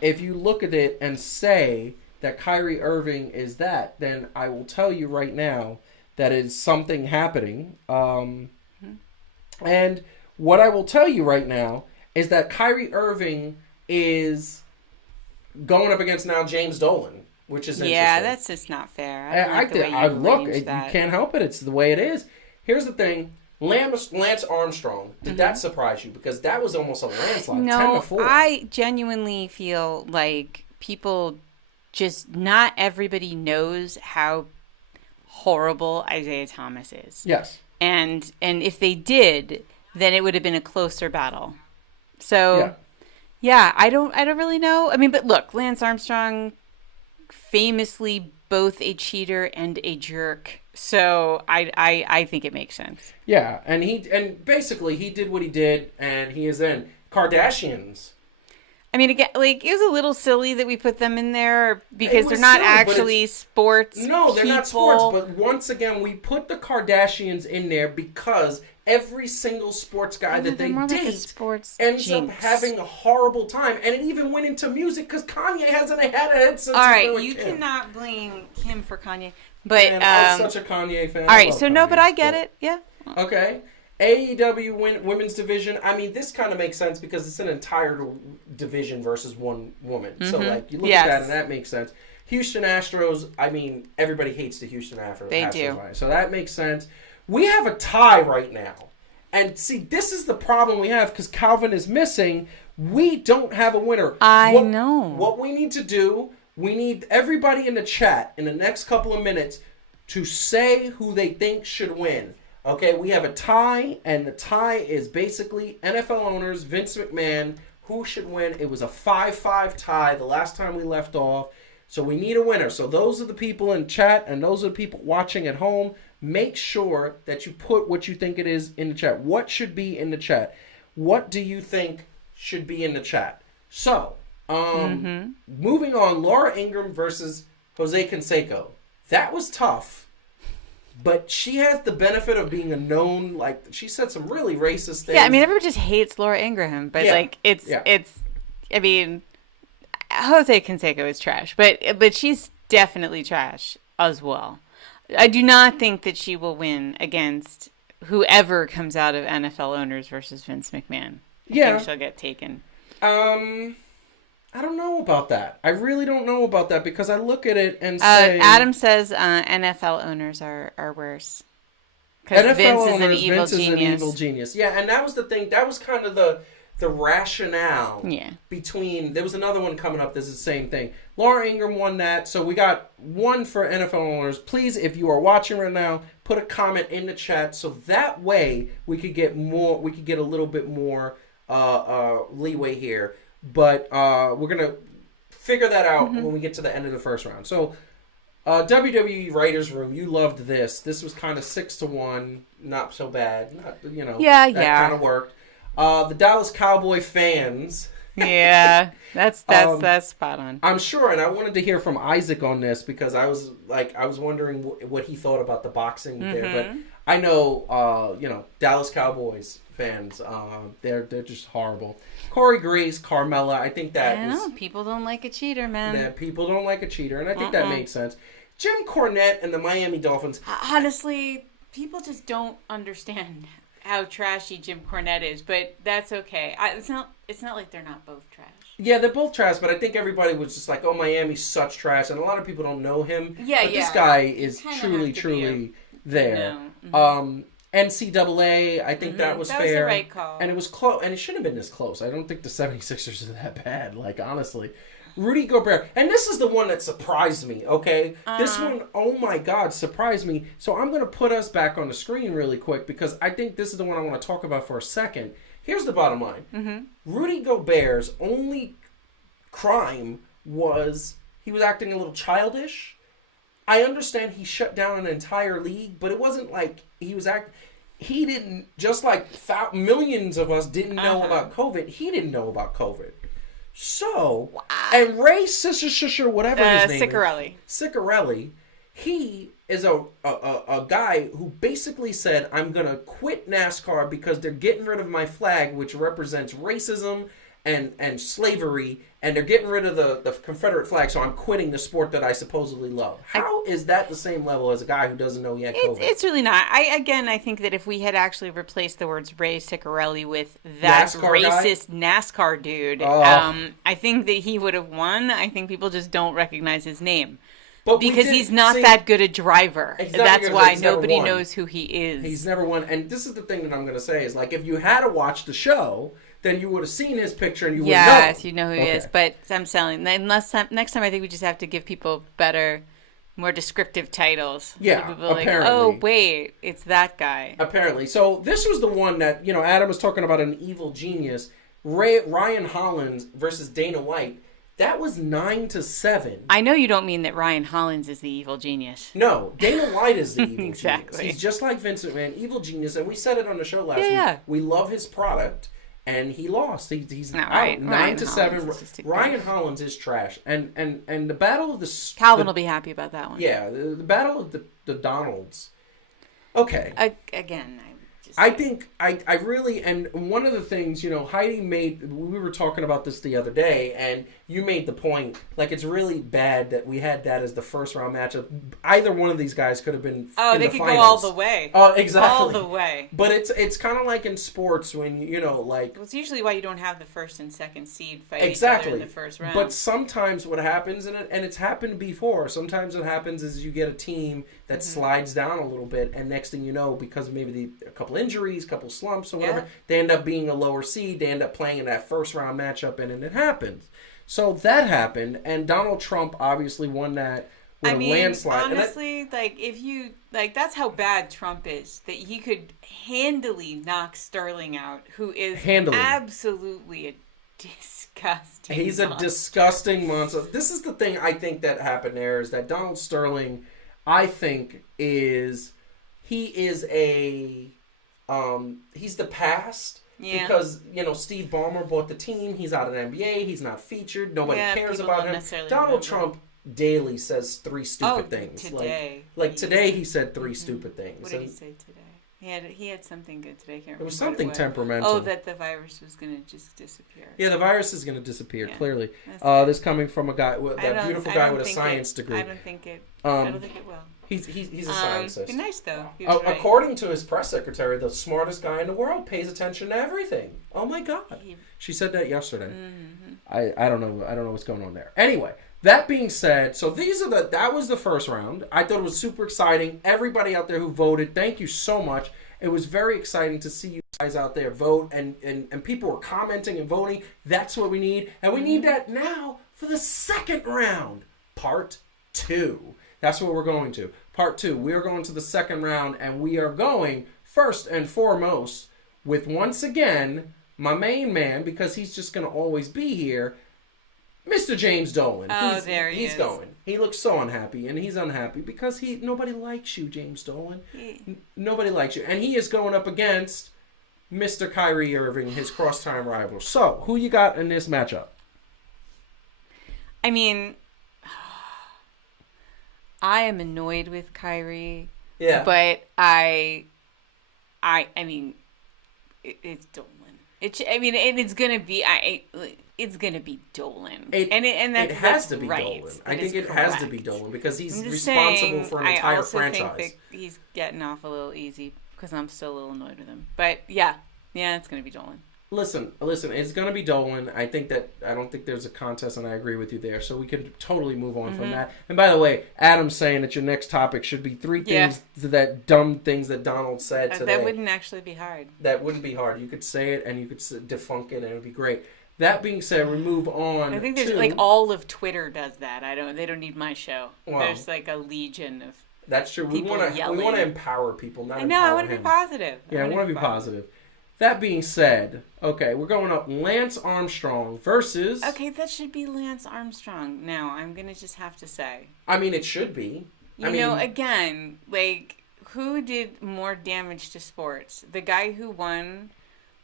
if you look at it and say that Kyrie Irving is that, then I will tell you right now that is something happening. And what I will tell you right now is that Kyrie Irving is going up against now James Dolan, which is interesting. Yeah, that's just not fair. You can't help it. It's the way it is. Here's the thing. Lance Armstrong, did that surprise you? Because that was almost a landslide, no, 10-4. I genuinely feel like people just, not everybody knows how horrible Isaiah Thomas is. Yes. And if they did, then it would have been a closer battle. So, yeah, I don't really know. I mean, but look, Lance Armstrong, famously both a cheater and a jerk. So I think it makes sense. Yeah, and basically he did what he did, and he is in. Kardashians. I mean, again, like, it was a little silly that we put them in there because they're not actually sports. No, they're people. Not sports. But once again, we put the Kardashians in there because every single sports guy that they date ends up having a horrible time, and it even went into music because Kanye hasn't had a hit since. All right, you cannot blame Kim for Kanye. But I'm such a Kanye fan. All right, so no, but I get it. Yeah. Okay. AEW women's division. I mean, this kind of makes sense because it's an entire division versus one woman. So, like, you look at that and that makes sense. Houston Astros. I mean, everybody hates the Houston Astros. They do. So that makes sense. We have a tie right now, and see, this is the problem we have because Calvin is missing. We don't have a winner. I know. What we need to do. We need everybody in the chat in the next couple of minutes to say who they think should win. Okay, we have a tie, and the tie is basically NFL owners, Vince McMahon, who should win. It was a 5-5 tie the last time we left off. So we need a winner. So those are the people in chat, and those are the people watching at home. Make sure that you put what you think it is in the chat. What should be in the chat? What do you think should be in the chat? So... moving on, Laura Ingraham versus Jose Canseco. That was tough, but she has the benefit of being a known, like, she said some really racist things. Yeah, I mean, everyone just hates Laura Ingraham, but it's, I mean, Jose Canseco is trash, but she's definitely trash as well. I do not think that she will win against whoever comes out of NFL owners versus Vince McMahon. I think she'll get taken. I don't know about that. I really don't know about that because I look at it and say... Adam says NFL owners are worse. Because Vince is an evil genius. Yeah, and that was the thing. That was kind of the rationale between... There was another one coming up that's the same thing. Laura Ingraham won that, so we got one for NFL owners. Please, if you are watching right now, put a comment in the chat so that way we could get more... We could get a little bit more leeway here. But we're going to figure that out when we get to the end of the first round. So, WWE Writers Room, you loved this. This was kind of 6-1. Not so bad. That kind of worked. The Dallas Cowboy fans. Yeah, that's spot on. I'm sure, and I wanted to hear from Isaac on this because I was wondering what he thought about the boxing there. But I know, Dallas Cowboys fans, they're just horrible. Corey Grace, Carmella, I think that people don't like a cheater, man. That people don't like a cheater, and I think that made sense. Jim Cornette and the Miami Dolphins. Honestly, people just don't understand how trashy Jim Cornette is, but that's okay. It's not like they're not both trash. Yeah, they're both trash, but I think everybody was just like, oh, Miami's such trash, and a lot of people don't know him. Yeah, but this guy is truly there. NCAA, I think that was fair. That was the right call. And it was close, and it shouldn't have been this close. I don't think the 76ers are that bad, like, honestly. Rudy Gobert. And this is the one that surprised me, okay? This one, oh my God, surprised me. So I'm going to put us back on the screen really quick because I think this is the one I want to talk about for a second. Here's the bottom line. Rudy Gobert's only crime was he was acting a little childish. I understand he shut down an entire league, but it wasn't like he was he didn't, just like millions of us didn't know about COVID, he didn't know about COVID. So, and Ray whatever his name is, Ciccarelli, he is a guy who basically said, I'm going to quit NASCAR because they're getting rid of my flag, which represents racism and slavery, and they're getting rid of the Confederate flag, so I'm quitting the sport that I supposedly love. How is that the same level as a guy who doesn't know he had COVID? It's really not. I think that if we had actually replaced the words Ray Ciccarelli with that NASCAR racist guy? NASCAR dude, I think that he would have won. I think people just don't recognize his name. But because he's not that good a driver. Exactly, that's why nobody knows who he is. He's never won. And this is the thing that I'm going to say is, like, if you had to watch the show, then you would have seen his picture and you would know. Yes, you know who he is. But I'm telling you, next time I think we just have to give people better, more descriptive titles. Yeah, people apparently. Like, oh, wait, it's that guy. Apparently. So this was the one that, Adam was talking about an evil genius. Ryan Hollins versus Dana White. That was 9-7. I know you don't mean that Ryan Hollins is the evil genius. No, Dana White is the evil exactly. genius. He's just like Vince McMahon, evil genius. And we said it on the show last week. We love his product. And he lost. He's out 9-7. Ryan Hollins is trash. And the battle of the Calvin will be happy about that one. Yeah, the battle of the Donalds. Okay. Again, I think I really, and one of the things, Heidi we were talking about this the other day, and you made the point, like, it's really bad that we had that as the first round matchup. Either one of these guys could have been they could go all the way. Oh, exactly. All the way. But it's kind of like in sports when, like... It's usually why you don't have the first and second seed fight each other in the first round. But sometimes what happens, and it's happened before, sometimes what happens is you get a team that slides down a little bit, and next thing you know, because maybe a couple injuries, a couple slumps or whatever, they end up being a lower seed, they end up playing in that first round matchup, and it happens. So that happened, and Donald Trump obviously won that with a landslide. Honestly, that's how bad Trump is, that he could handily knock Sterling out, who is absolutely a disgusting He's a disgusting monster. This is the thing I think that happened there, is that Donald Sterling, I think, he's the past. Yeah. Because, Steve Ballmer bought the team. He's out of the NBA. He's not featured. Nobody cares about him. Donald Trump daily says 3 stupid things. Today. Like today he said 3 stupid things. What did he say today? He had something good today. It was something temperamental. Oh, that the virus was going to just disappear. Yeah, the virus is going to disappear, clearly. This coming from a guy, that beautiful guy with a science degree. I don't think it will. He's a scientist. Be nice, though. According to his press secretary, the smartest guy in the world pays attention to everything. Oh my God. She said that yesterday. Mm-hmm. I don't know what's going on there. Anyway, that being said, so that was the first round. I thought it was super exciting. Everybody out there who voted, thank you so much. It was very exciting to see you guys out there vote, and people were commenting and voting. That's what we need. And we need that now for the second round, part 2. That's what we're going to. Part 2. We are going to the second round, and we are going, first and foremost, with, once again, my main man, because he's just going to always be here, Mr. James Dolan. Oh, there he is. He's going. He looks so unhappy, and he's unhappy because nobody likes you, James Dolan. Nobody likes you. And he is going up against Mr. Kyrie Irving, his cross-time rival. So, who you got in this matchup? I mean, I am annoyed with Kyrie. Yeah. But I mean, it's Dolan. It's gonna be. It's gonna be Dolan. It has to be right. Dolan. I think it has to be Dolan because he's responsible for an entire franchise. I also think that he's getting off a little easy because I'm still a little annoyed with him. But yeah, it's gonna be Dolan. Listen, it's going to be Dolan. I don't think there's a contest, and I agree with you there. So we could totally move on from that. And by the way, Adam's saying that your next topic should be 3 things dumb things that Donald said today. That wouldn't actually be hard. That wouldn't be hard. You could say it, and you could defunk it, and it would be great. That being said, we move on. I think there's like all of Twitter does that. They don't need my show. Well, there's like a legion of. That's true. We want to empower people, not. I want to be positive. Yeah, I want to be positive. That being said, okay, we're going up Lance Armstrong versus... Okay, that should be Lance Armstrong. Now, I'm going to just have to say. I mean, it should be. Again, like, who did more damage to sports? The guy who won,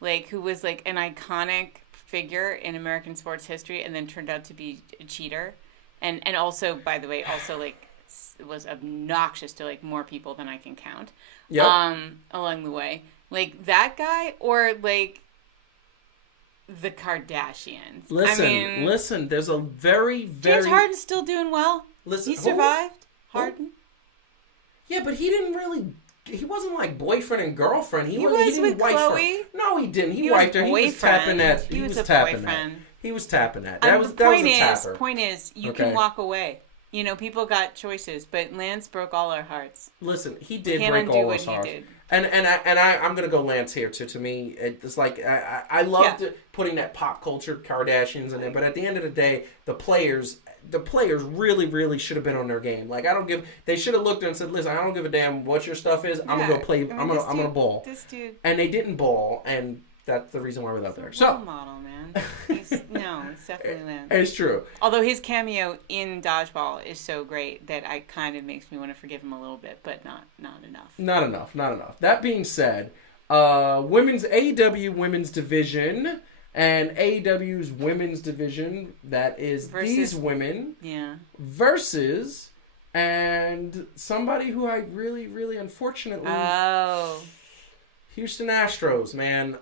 like, who was, like, an iconic figure in American sports history and then turned out to be a cheater. And also, by the way, like, was obnoxious to, like, more people than I can count. Yep. Along the way. Like, that guy, or, like, the Kardashians? Listen, there's a very, very... James Harden's still doing well. Listen, he survived. Harden. Yeah, but he didn't really... He wasn't, like, boyfriend and girlfriend. He was didn't with wife Chloe. her. No, he didn't. He wiped her. He was tapping that. He was tapping that. He was tapping that. That was a tapper. Point is, you can walk away. You know, people got choices, but Lance broke all our hearts. Listen, he did break all our hearts. And I'm gonna go Lance here too. To me, it's like I loved putting that pop culture Kardashians in there, but at the end of the day, the players really, really should have been on their game. Like they should have looked and said, "Listen, I don't give a damn what your stuff is. I'm gonna go play. I'm gonna ball." This dude, and they didn't ball, and that's the reason why we're out there. So, role model, man. It's definitely Lance. It's true. Although his cameo in Dodgeball is so great that I kind of makes me want to forgive him a little bit, but not enough. Not enough. That being said, women's AEW women's division and AEW's women's division, that is versus, these women, versus and somebody who I really, really unfortunately Houston Astros, man.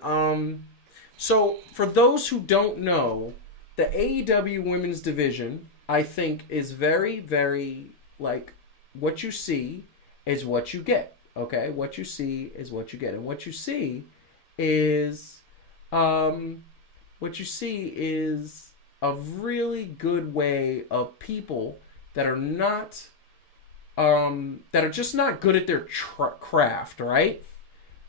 So, for those who don't know, the AEW women's division, I think, is very, very, like, what you see is what you get, okay? What you see is what you get. And what you see is, a really good way of people that are not, that are just not good at their craft, right?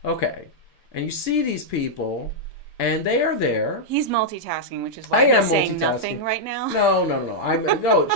Okay. And you see these people... And they are there. He's multitasking, which is why he's saying nothing right now. No.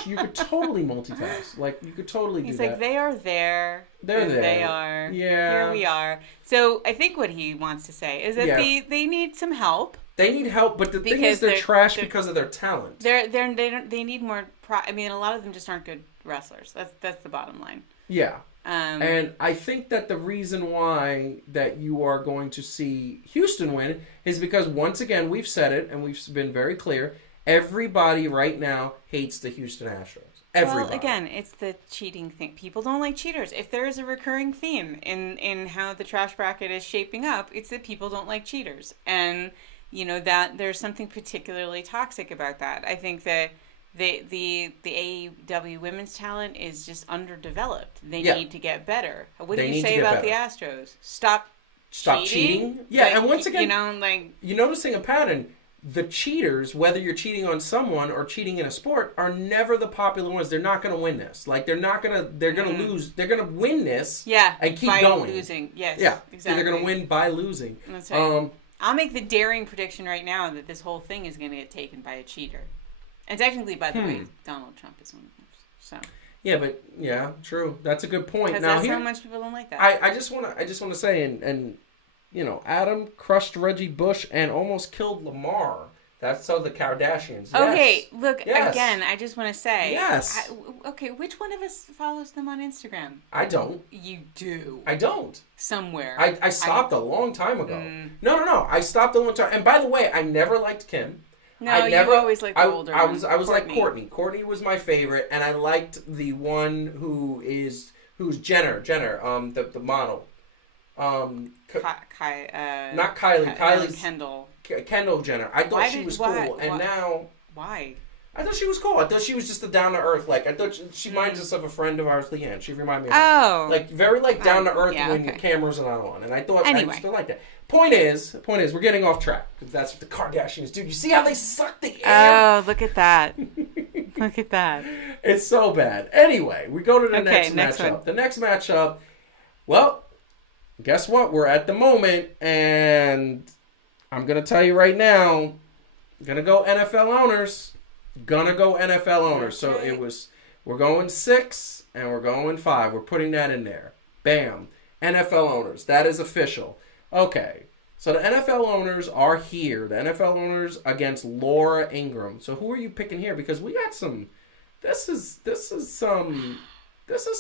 You could totally multitask. Like, you could totally do that. He's like, they are there. They're there. They are. Yeah. Here we are. So I think what he wants to say is that they need some help. They need help, but the thing is they're trash because of their talent. They need more... I mean, a lot of them just aren't good wrestlers. That's the bottom line. Yeah. And I think that the reason why that you are going to see Houston win is because, once again, we've said it and we've been very clear, everybody right now hates the Houston Astros. Everybody. Well, again, it's the cheating thing. People don't like cheaters. If there is a recurring theme in how the trash bracket is shaping up, it's that people don't like cheaters. And, you know, that there's something particularly toxic about that. I think that the AEW women's talent is just underdeveloped. They need to get better. What do you say about the Astros? Stop cheating? Yeah, like, and once again, you know, like, you're noticing a pattern. The cheaters, whether you're cheating on someone or cheating in a sport, are never the popular ones. They're not going to win this. Like, they're going to lose. They're going to win this and keep going. Losing. Yes, yeah, exactly. They're going to win by losing. That's right. I'll make the daring prediction right now that this whole thing is going to get taken by a cheater. And technically, by the way, Donald Trump is one of them. So. Yeah, but true. That's a good point. Because that's how much people don't like that. I just want to say, and you know, Adam crushed Reggie Bush and almost killed Lamar. That's so the Kardashians. Okay, look, again, I just want to say. Yes. Okay, which one of us follows them on Instagram? I don't. You do. I don't. Somewhere. I stopped a long time ago. No. I stopped a long time. And by the way, I never liked Kim. No, you always liked the older one. I was like Courtney. Courtney was my favorite, and I liked the one who's Jenner, the model. Not Kylie. Kylie's Kendall. Kendall Jenner. I thought she was cool, and now why? I thought she was cool. I thought she was just a down to earth. Like I thought she reminds us of a friend of ours, Leanne. She reminded me of like very like down to earth when the cameras are not on. And I thought I used to like that. Point is, we're getting off track because that's what the Kardashians do. You see how they suck the air? Oh, look at that! Look at that! It's so bad. Anyway, we go to the next matchup. One. The next matchup. Well, guess what? We're at the moment, and I'm gonna tell you right now. Gonna go NFL owners. So we're going 6 and we're going 5. We're putting that in there. Bam. NFL owners. That is official. Okay. So the NFL owners are here. The NFL owners against Laura Ingraham. So who are you picking here? Because we got some. This is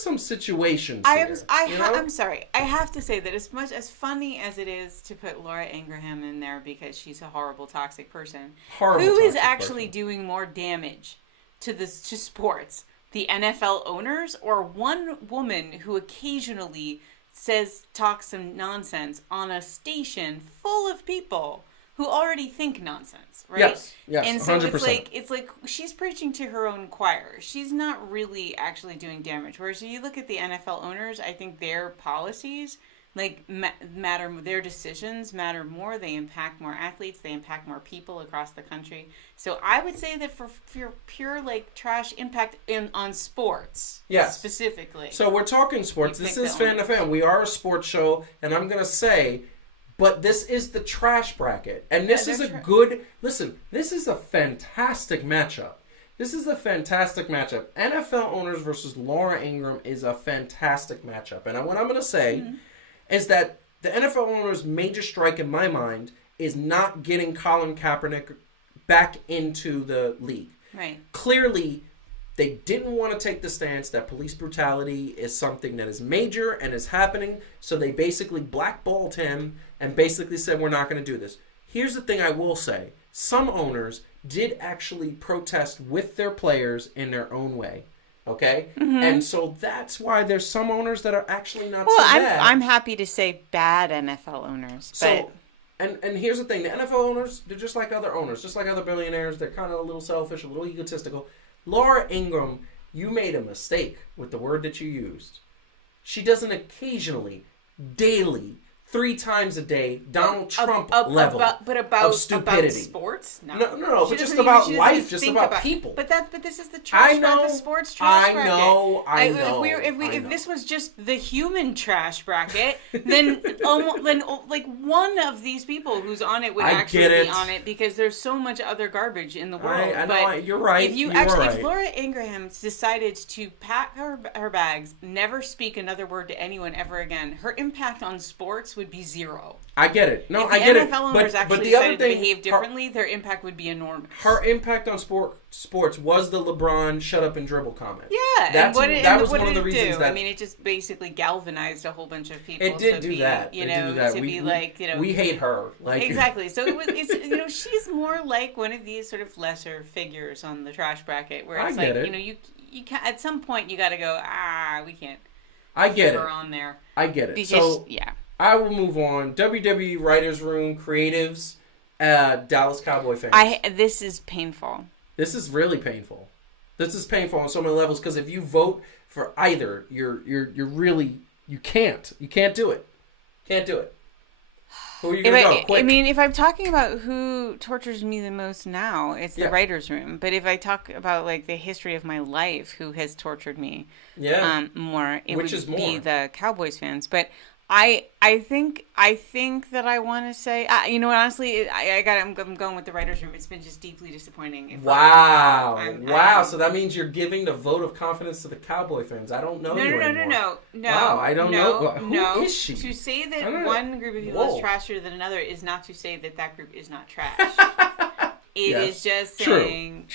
some situations. I'm sorry. I have to say that as much as funny as it is to put Laura Ingraham in there because she's a horrible, toxic person, who is actually doing more damage to sports? The NFL owners or one woman who occasionally talks some nonsense on a station full of people who already think nonsense, right? Yes, and so 100%. it's like she's preaching to her own choir. She's not really actually doing damage. Whereas you look at the NFL owners, I think their policies matter. Their decisions matter more. They impact more athletes. They impact more people across the country. So I would say that for pure trash impact on sports, specifically. So we're talking sports. This is Fan to Fan. We are a sports show, and I'm gonna say. But this is the trash bracket. And this is this is a fantastic matchup. NFL owners versus Laura Ingraham is a fantastic matchup. And what I'm going to say is that the NFL owners' major strike in my mind is not getting Colin Kaepernick back into the league. Right. Clearly, they didn't want to take the stance that police brutality is something that is major and is happening, so they basically blackballed him and basically said, we're not going to do this. Here's the thing I will say. Some owners did actually protest with their players in their own way, okay? Mm-hmm. And so that's why there's some owners that are actually not so bad. I'm happy to say bad NFL owners. So, and here's the thing. The NFL owners, they're just like other owners, just like other billionaires. They're kind of a little selfish, a little egotistical. Laura Ingraham, you made a mistake with the word that you used. She doesn't occasionally, daily, 3 times a day, Donald Trump level of stupidity. About sports? No, but just about life, just about people. But this is the trash bracket, the sports trash bracket. I know. If this was just the human trash bracket, then one of these people who's on it would actually be on it because there's so much other garbage in the world. I know. You're right. If Laura Ingraham decided to pack her bags, never speak another word to anyone ever again, her impact on sports would be 0. I get it. No, I get it. If the NFL owners actually decided to behave differently, their impact would be enormous. Her impact on sports was the LeBron shut up and dribble comment. Yeah, that was one of the reasons that. I mean, it just basically galvanized a whole bunch of people. It did do that. We hate her. Exactly. So it's she's more like one of these sort of lesser figures on the trash bracket, where it's you can at some point you got to go we can't. I get it. Her on there. I get it. Because, so I will move on. WWE Writers Room creatives, Dallas Cowboy fans. This is painful. This is really painful. This is painful on so many levels because if you vote for either, you're really you can't do it. Can't do it. Who are you gonna go? Quick. I mean, if I'm talking about who tortures me the most now, it's the writers' room. But if I talk about the history of my life, who has tortured me more, it would be the Cowboys fans. But I think that I want to say, honestly, I'm going with the writers' room. It's been just deeply disappointing. Wow. So that means you're giving the vote of confidence to the Cowboy fans. I don't know you anymore. No. Wow, I don't know. Who is she? To say that one group of people is trashier than another is not to say that group is not trash. It is just saying,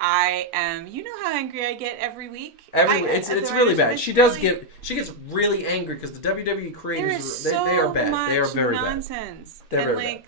I am. You know how angry I get every week. It's really bad. She gets really angry because the WWE creators they are bad. They are very nonsense. bad. They're very bad.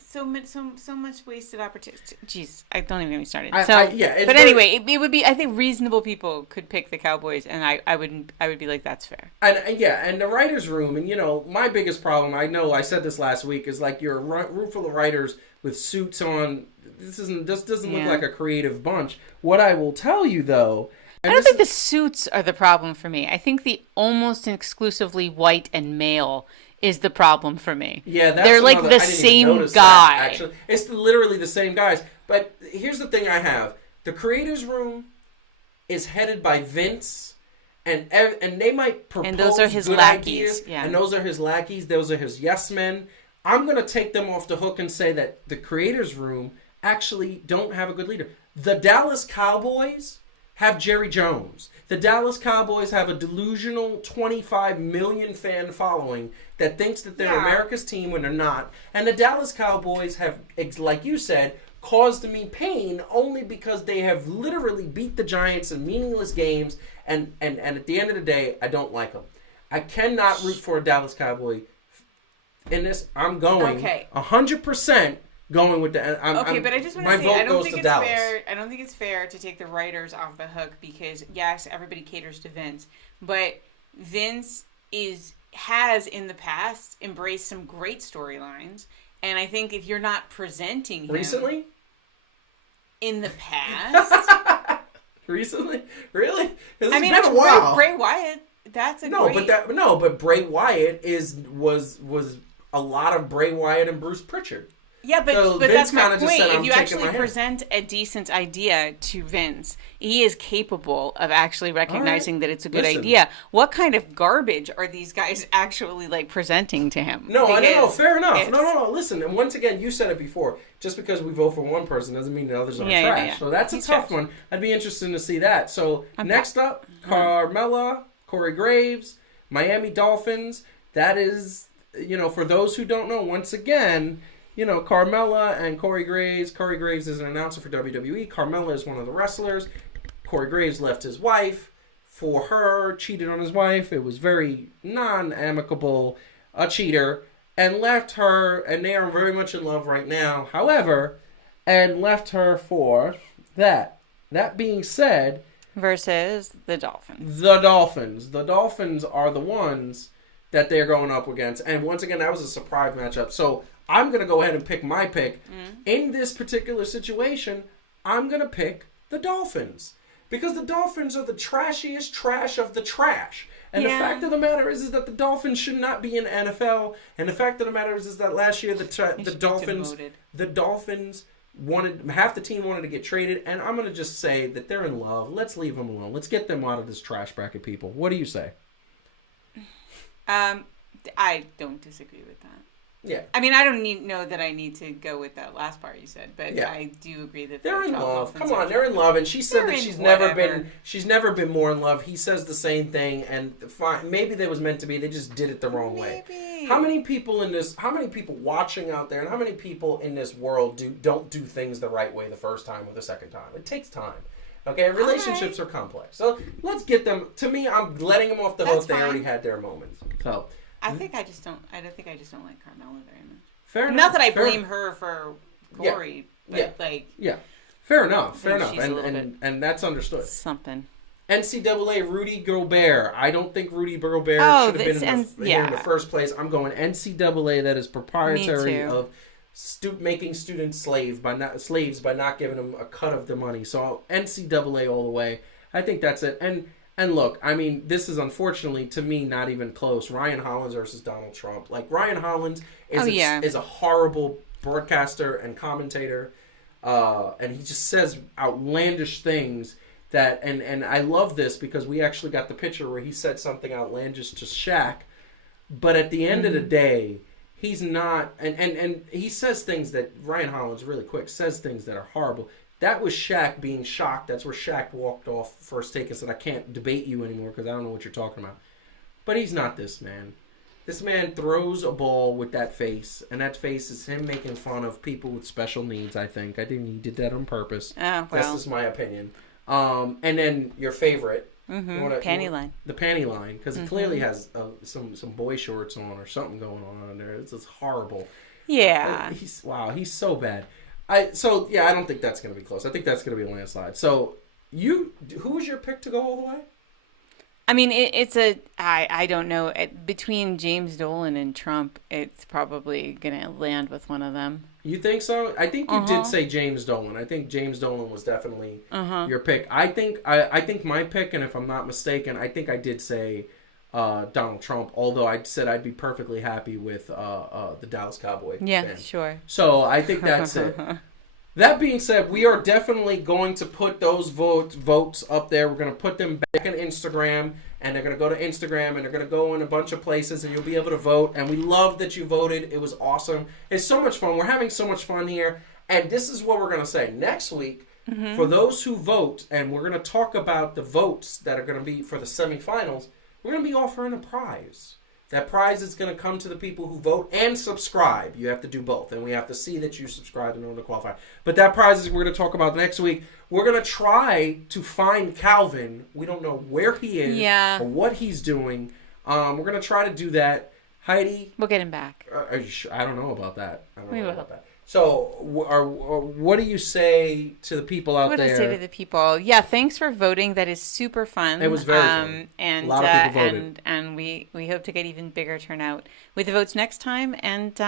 So much wasted opportunity. Jeez, don't even get me started. Anyway, it would be. I think reasonable people could pick the Cowboys, and I would be like, that's fair. And the writers' room, and my biggest problem. I know I said this last week is you're a room full of writers with suits on. this doesn't look like a creative bunch. What I will tell you though, I don't think the suits are the problem for me. I think the almost exclusively white and male is the problem for me. Yeah, they're like the same guy. Actually, it's literally the same guys. But here's the thing I have: the creators' room is headed by Vince, and they might propose and those are his good lackeys. ideas, and those are his lackeys. Those are his yes men. I'm gonna take them off the hook and say that the creators' room actually don't have a good leader. The Dallas Cowboys have Jerry Jones. The Dallas Cowboys have a delusional 25 million fan following that thinks that they're America's team when they're not. And the Dallas Cowboys have, like you said, caused me pain only because they have literally beat the Giants in meaningless games. And at the end of the day, I don't like them. I cannot root for a Dallas Cowboy in this. I'm going 100%. Going with the but I just want to say I don't think it's fair. I don't think it's fair to take the writers off the hook because yes, everybody caters to Vince, but Vince has in the past embraced some great storylines, and I think if you're not presenting him recently, in the past, recently, really, I mean, been a while. Bray Wyatt. That's a but Bray Wyatt was a lot of Bray Wyatt and Bruce Pritchard. Yeah, but that's my point. If you actually present a decent idea to Vince, he is capable of actually recognizing that it's a good idea. What kind of garbage are these guys actually like presenting to him? No, I know. Fair enough. No. Listen, and once again, you said it before. Just because we vote for one person doesn't mean the others are trash. Yeah. So that's a tough one. I'd be interested to see that. So next up, Carmella, Corey Graves, Miami Dolphins. That is, for those who don't know, once again, Carmella and Corey Graves. Corey Graves is an announcer for WWE. Carmella is one of the wrestlers. Corey Graves left his wife for her, cheated on his wife. It was very non-amicable, a cheater, and left her, and they are very much in love right now. However, and left her for that. That being said... Versus the Dolphins. The Dolphins. The Dolphins are the ones that they're going up against. And once again, that was a surprise matchup. So... I'm going to go ahead and pick my pick. In this particular situation, I'm going to pick the Dolphins. Because the Dolphins are the trashiest trash of the trash. And the fact of the matter is that the Dolphins should not be in the NFL. And the fact of the matter is that last year the Dolphins wanted, half the team wanted to get traded. And I'm going to just say that they're in love. Let's leave them alone. Let's get them out of this trash bracket, people. What do you say? I don't disagree with that. Yeah. I mean, I don't know that I need to go with that last part you said, but I do agree that they're in love. Come on, they're in love, and she said that she's never been more in love. He says the same thing, and maybe they was meant to be. They just did it the wrong way. How many people watching out there, and how many people in this world don't do things the right way the first time or the second time? It takes time. Okay, relationships are complex. So let's get them. To me, I'm letting them off the hook. They already had their moments. So. I think I just don't like Carmella very much. Fair enough. Not that I blame her for Corey, but fair enough, and that's understood. Something. NCAA Rudy Gobert. I don't think Rudy Gobert should have been here in the first place. I'm going NCAA. That is proprietary of making students slaves by not giving them a cut of the money. So NCAA all the way. I think that's it. And look, I mean, this is unfortunately, to me, not even close. Ryan Hollins versus Donald Trump. Like, Ryan Hollins is a horrible broadcaster and commentator. And he just says outlandish things that... And I love this because we actually got the picture where he said something outlandish to Shaq. But at the end of the day, he's not... And he says things that... Ryan Hollins, really quick, says things that are horrible. That was Shaq being shocked. That's where Shaq walked off first take and said, I can't debate you anymore because I don't know what you're talking about. But he's not this man. This man throws a ball with that face, and that face is him making fun of people with special needs, I think. I think he did that on purpose. Oh, well. That's just my opinion. And then your favorite. Panty line. The panty line, because he clearly has some boy shorts on or something going on in there. It's just horrible. Yeah. He's so bad. I don't think that's going to be close. I think that's going to be a landslide. So, who was your pick to go all the way? I mean, I don't know. Between James Dolan and Trump, it's probably going to land with one of them. You think so? I think you did say James Dolan. I think James Dolan was definitely your pick. I think my pick, and if I'm not mistaken, I think I did say Donald Trump. Although I said I'd be perfectly happy with the Dallas Cowboys. Yeah, band. Sure. So I think that's it. That being said, we are definitely going to put those votes up there. We're going to put them back on Instagram, and they're going to go to Instagram, and they're going to go in a bunch of places, and you'll be able to vote. And we love that you voted. It was awesome. It's so much fun. We're having so much fun here. And this is what we're going to say. Next week, for those who vote, and we're going to talk about the votes that are going to be for the semifinals, we're going to be offering a prize. That prize is going to come to the people who vote and subscribe. You have to do both, and we have to see that you subscribe in order to qualify. But that prize is we're going to talk about next week. We're going to try to find Calvin. We don't know where he is or what he's doing. We're going to try to do that. Heidi? We'll get him back. Are you sure? I don't know about that. We will. So, what do you say to the people out there? What do I say to the people? Yeah, thanks for voting. That is super fun. It was very fun. And, a lot of people voted. And we hope to get even bigger turnout with the votes next time. And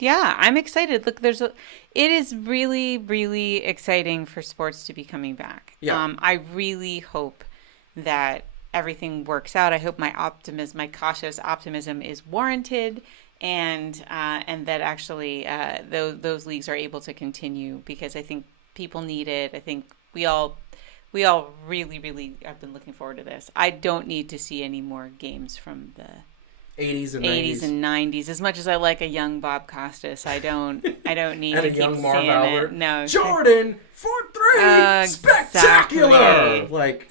yeah, I'm excited. Look, it is really, really exciting for sports to be coming back. Yeah. I really hope that everything works out. I hope my cautious optimism is warranted. And that actually those leagues are able to continue, because I think people need it. I think we all really, really have been looking forward to this. I don't need to see any more games from the 80s and 90s. As much as I like a young Bob Costas, I don't need to keep young Marv seeing Albert. it. No, Jordan 4-3, spectacular.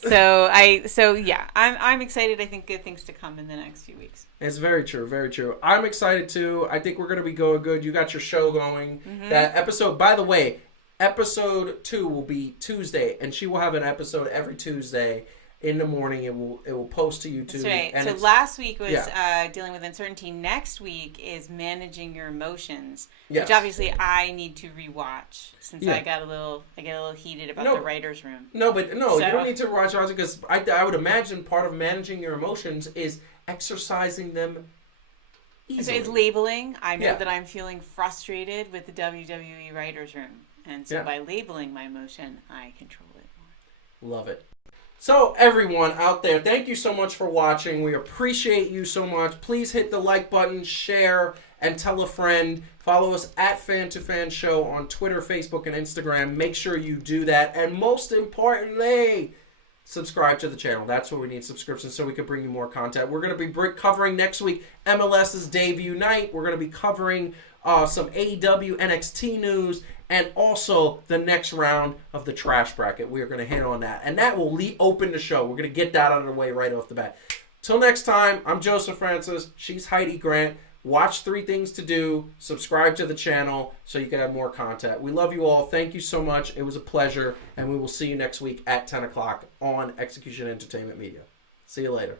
So yeah, I'm excited. I think good things to come in the next few weeks. It's very true, very true. I'm excited too. I think we're going to be going good. You got your show going. That episode, by the way, episode 2 will be Tuesday, and she will have an episode every Tuesday in the morning. It will post to YouTube. That's right. And so last week was dealing with uncertainty. Next week is managing your emotions, which obviously I need to rewatch, since I get a little heated about the writer's room. You don't need to watch it, because I would imagine part of managing your emotions is exercising them easily. So it's labeling. I know that I'm feeling frustrated with the WWE writer's room, and so by labeling my emotion, I control it more. Love it. So everyone out there, thank you so much for watching. We appreciate you so much. Please hit the like button, share, and tell a friend. Follow us at Fan to Fan Show on Twitter, Facebook, and Instagram. Make sure you do that. And most importantly, subscribe to the channel. That's what we need, subscriptions, so we can bring you more content. We're going to be covering next week MLS's debut night. We're going to be covering some AEW NXT news, and also the next round of the trash bracket. We are going to hit on that. And that will open the show. We're going to get that out of the way right off the bat. Till next time, I'm Joseph Francis. She's Heidi Grant. Watch 3 Things to Do. Subscribe to the channel so you can have more content. We love you all. Thank you so much. It was a pleasure. And we will see you next week at 10 o'clock on Execution Entertainment Media. See you later.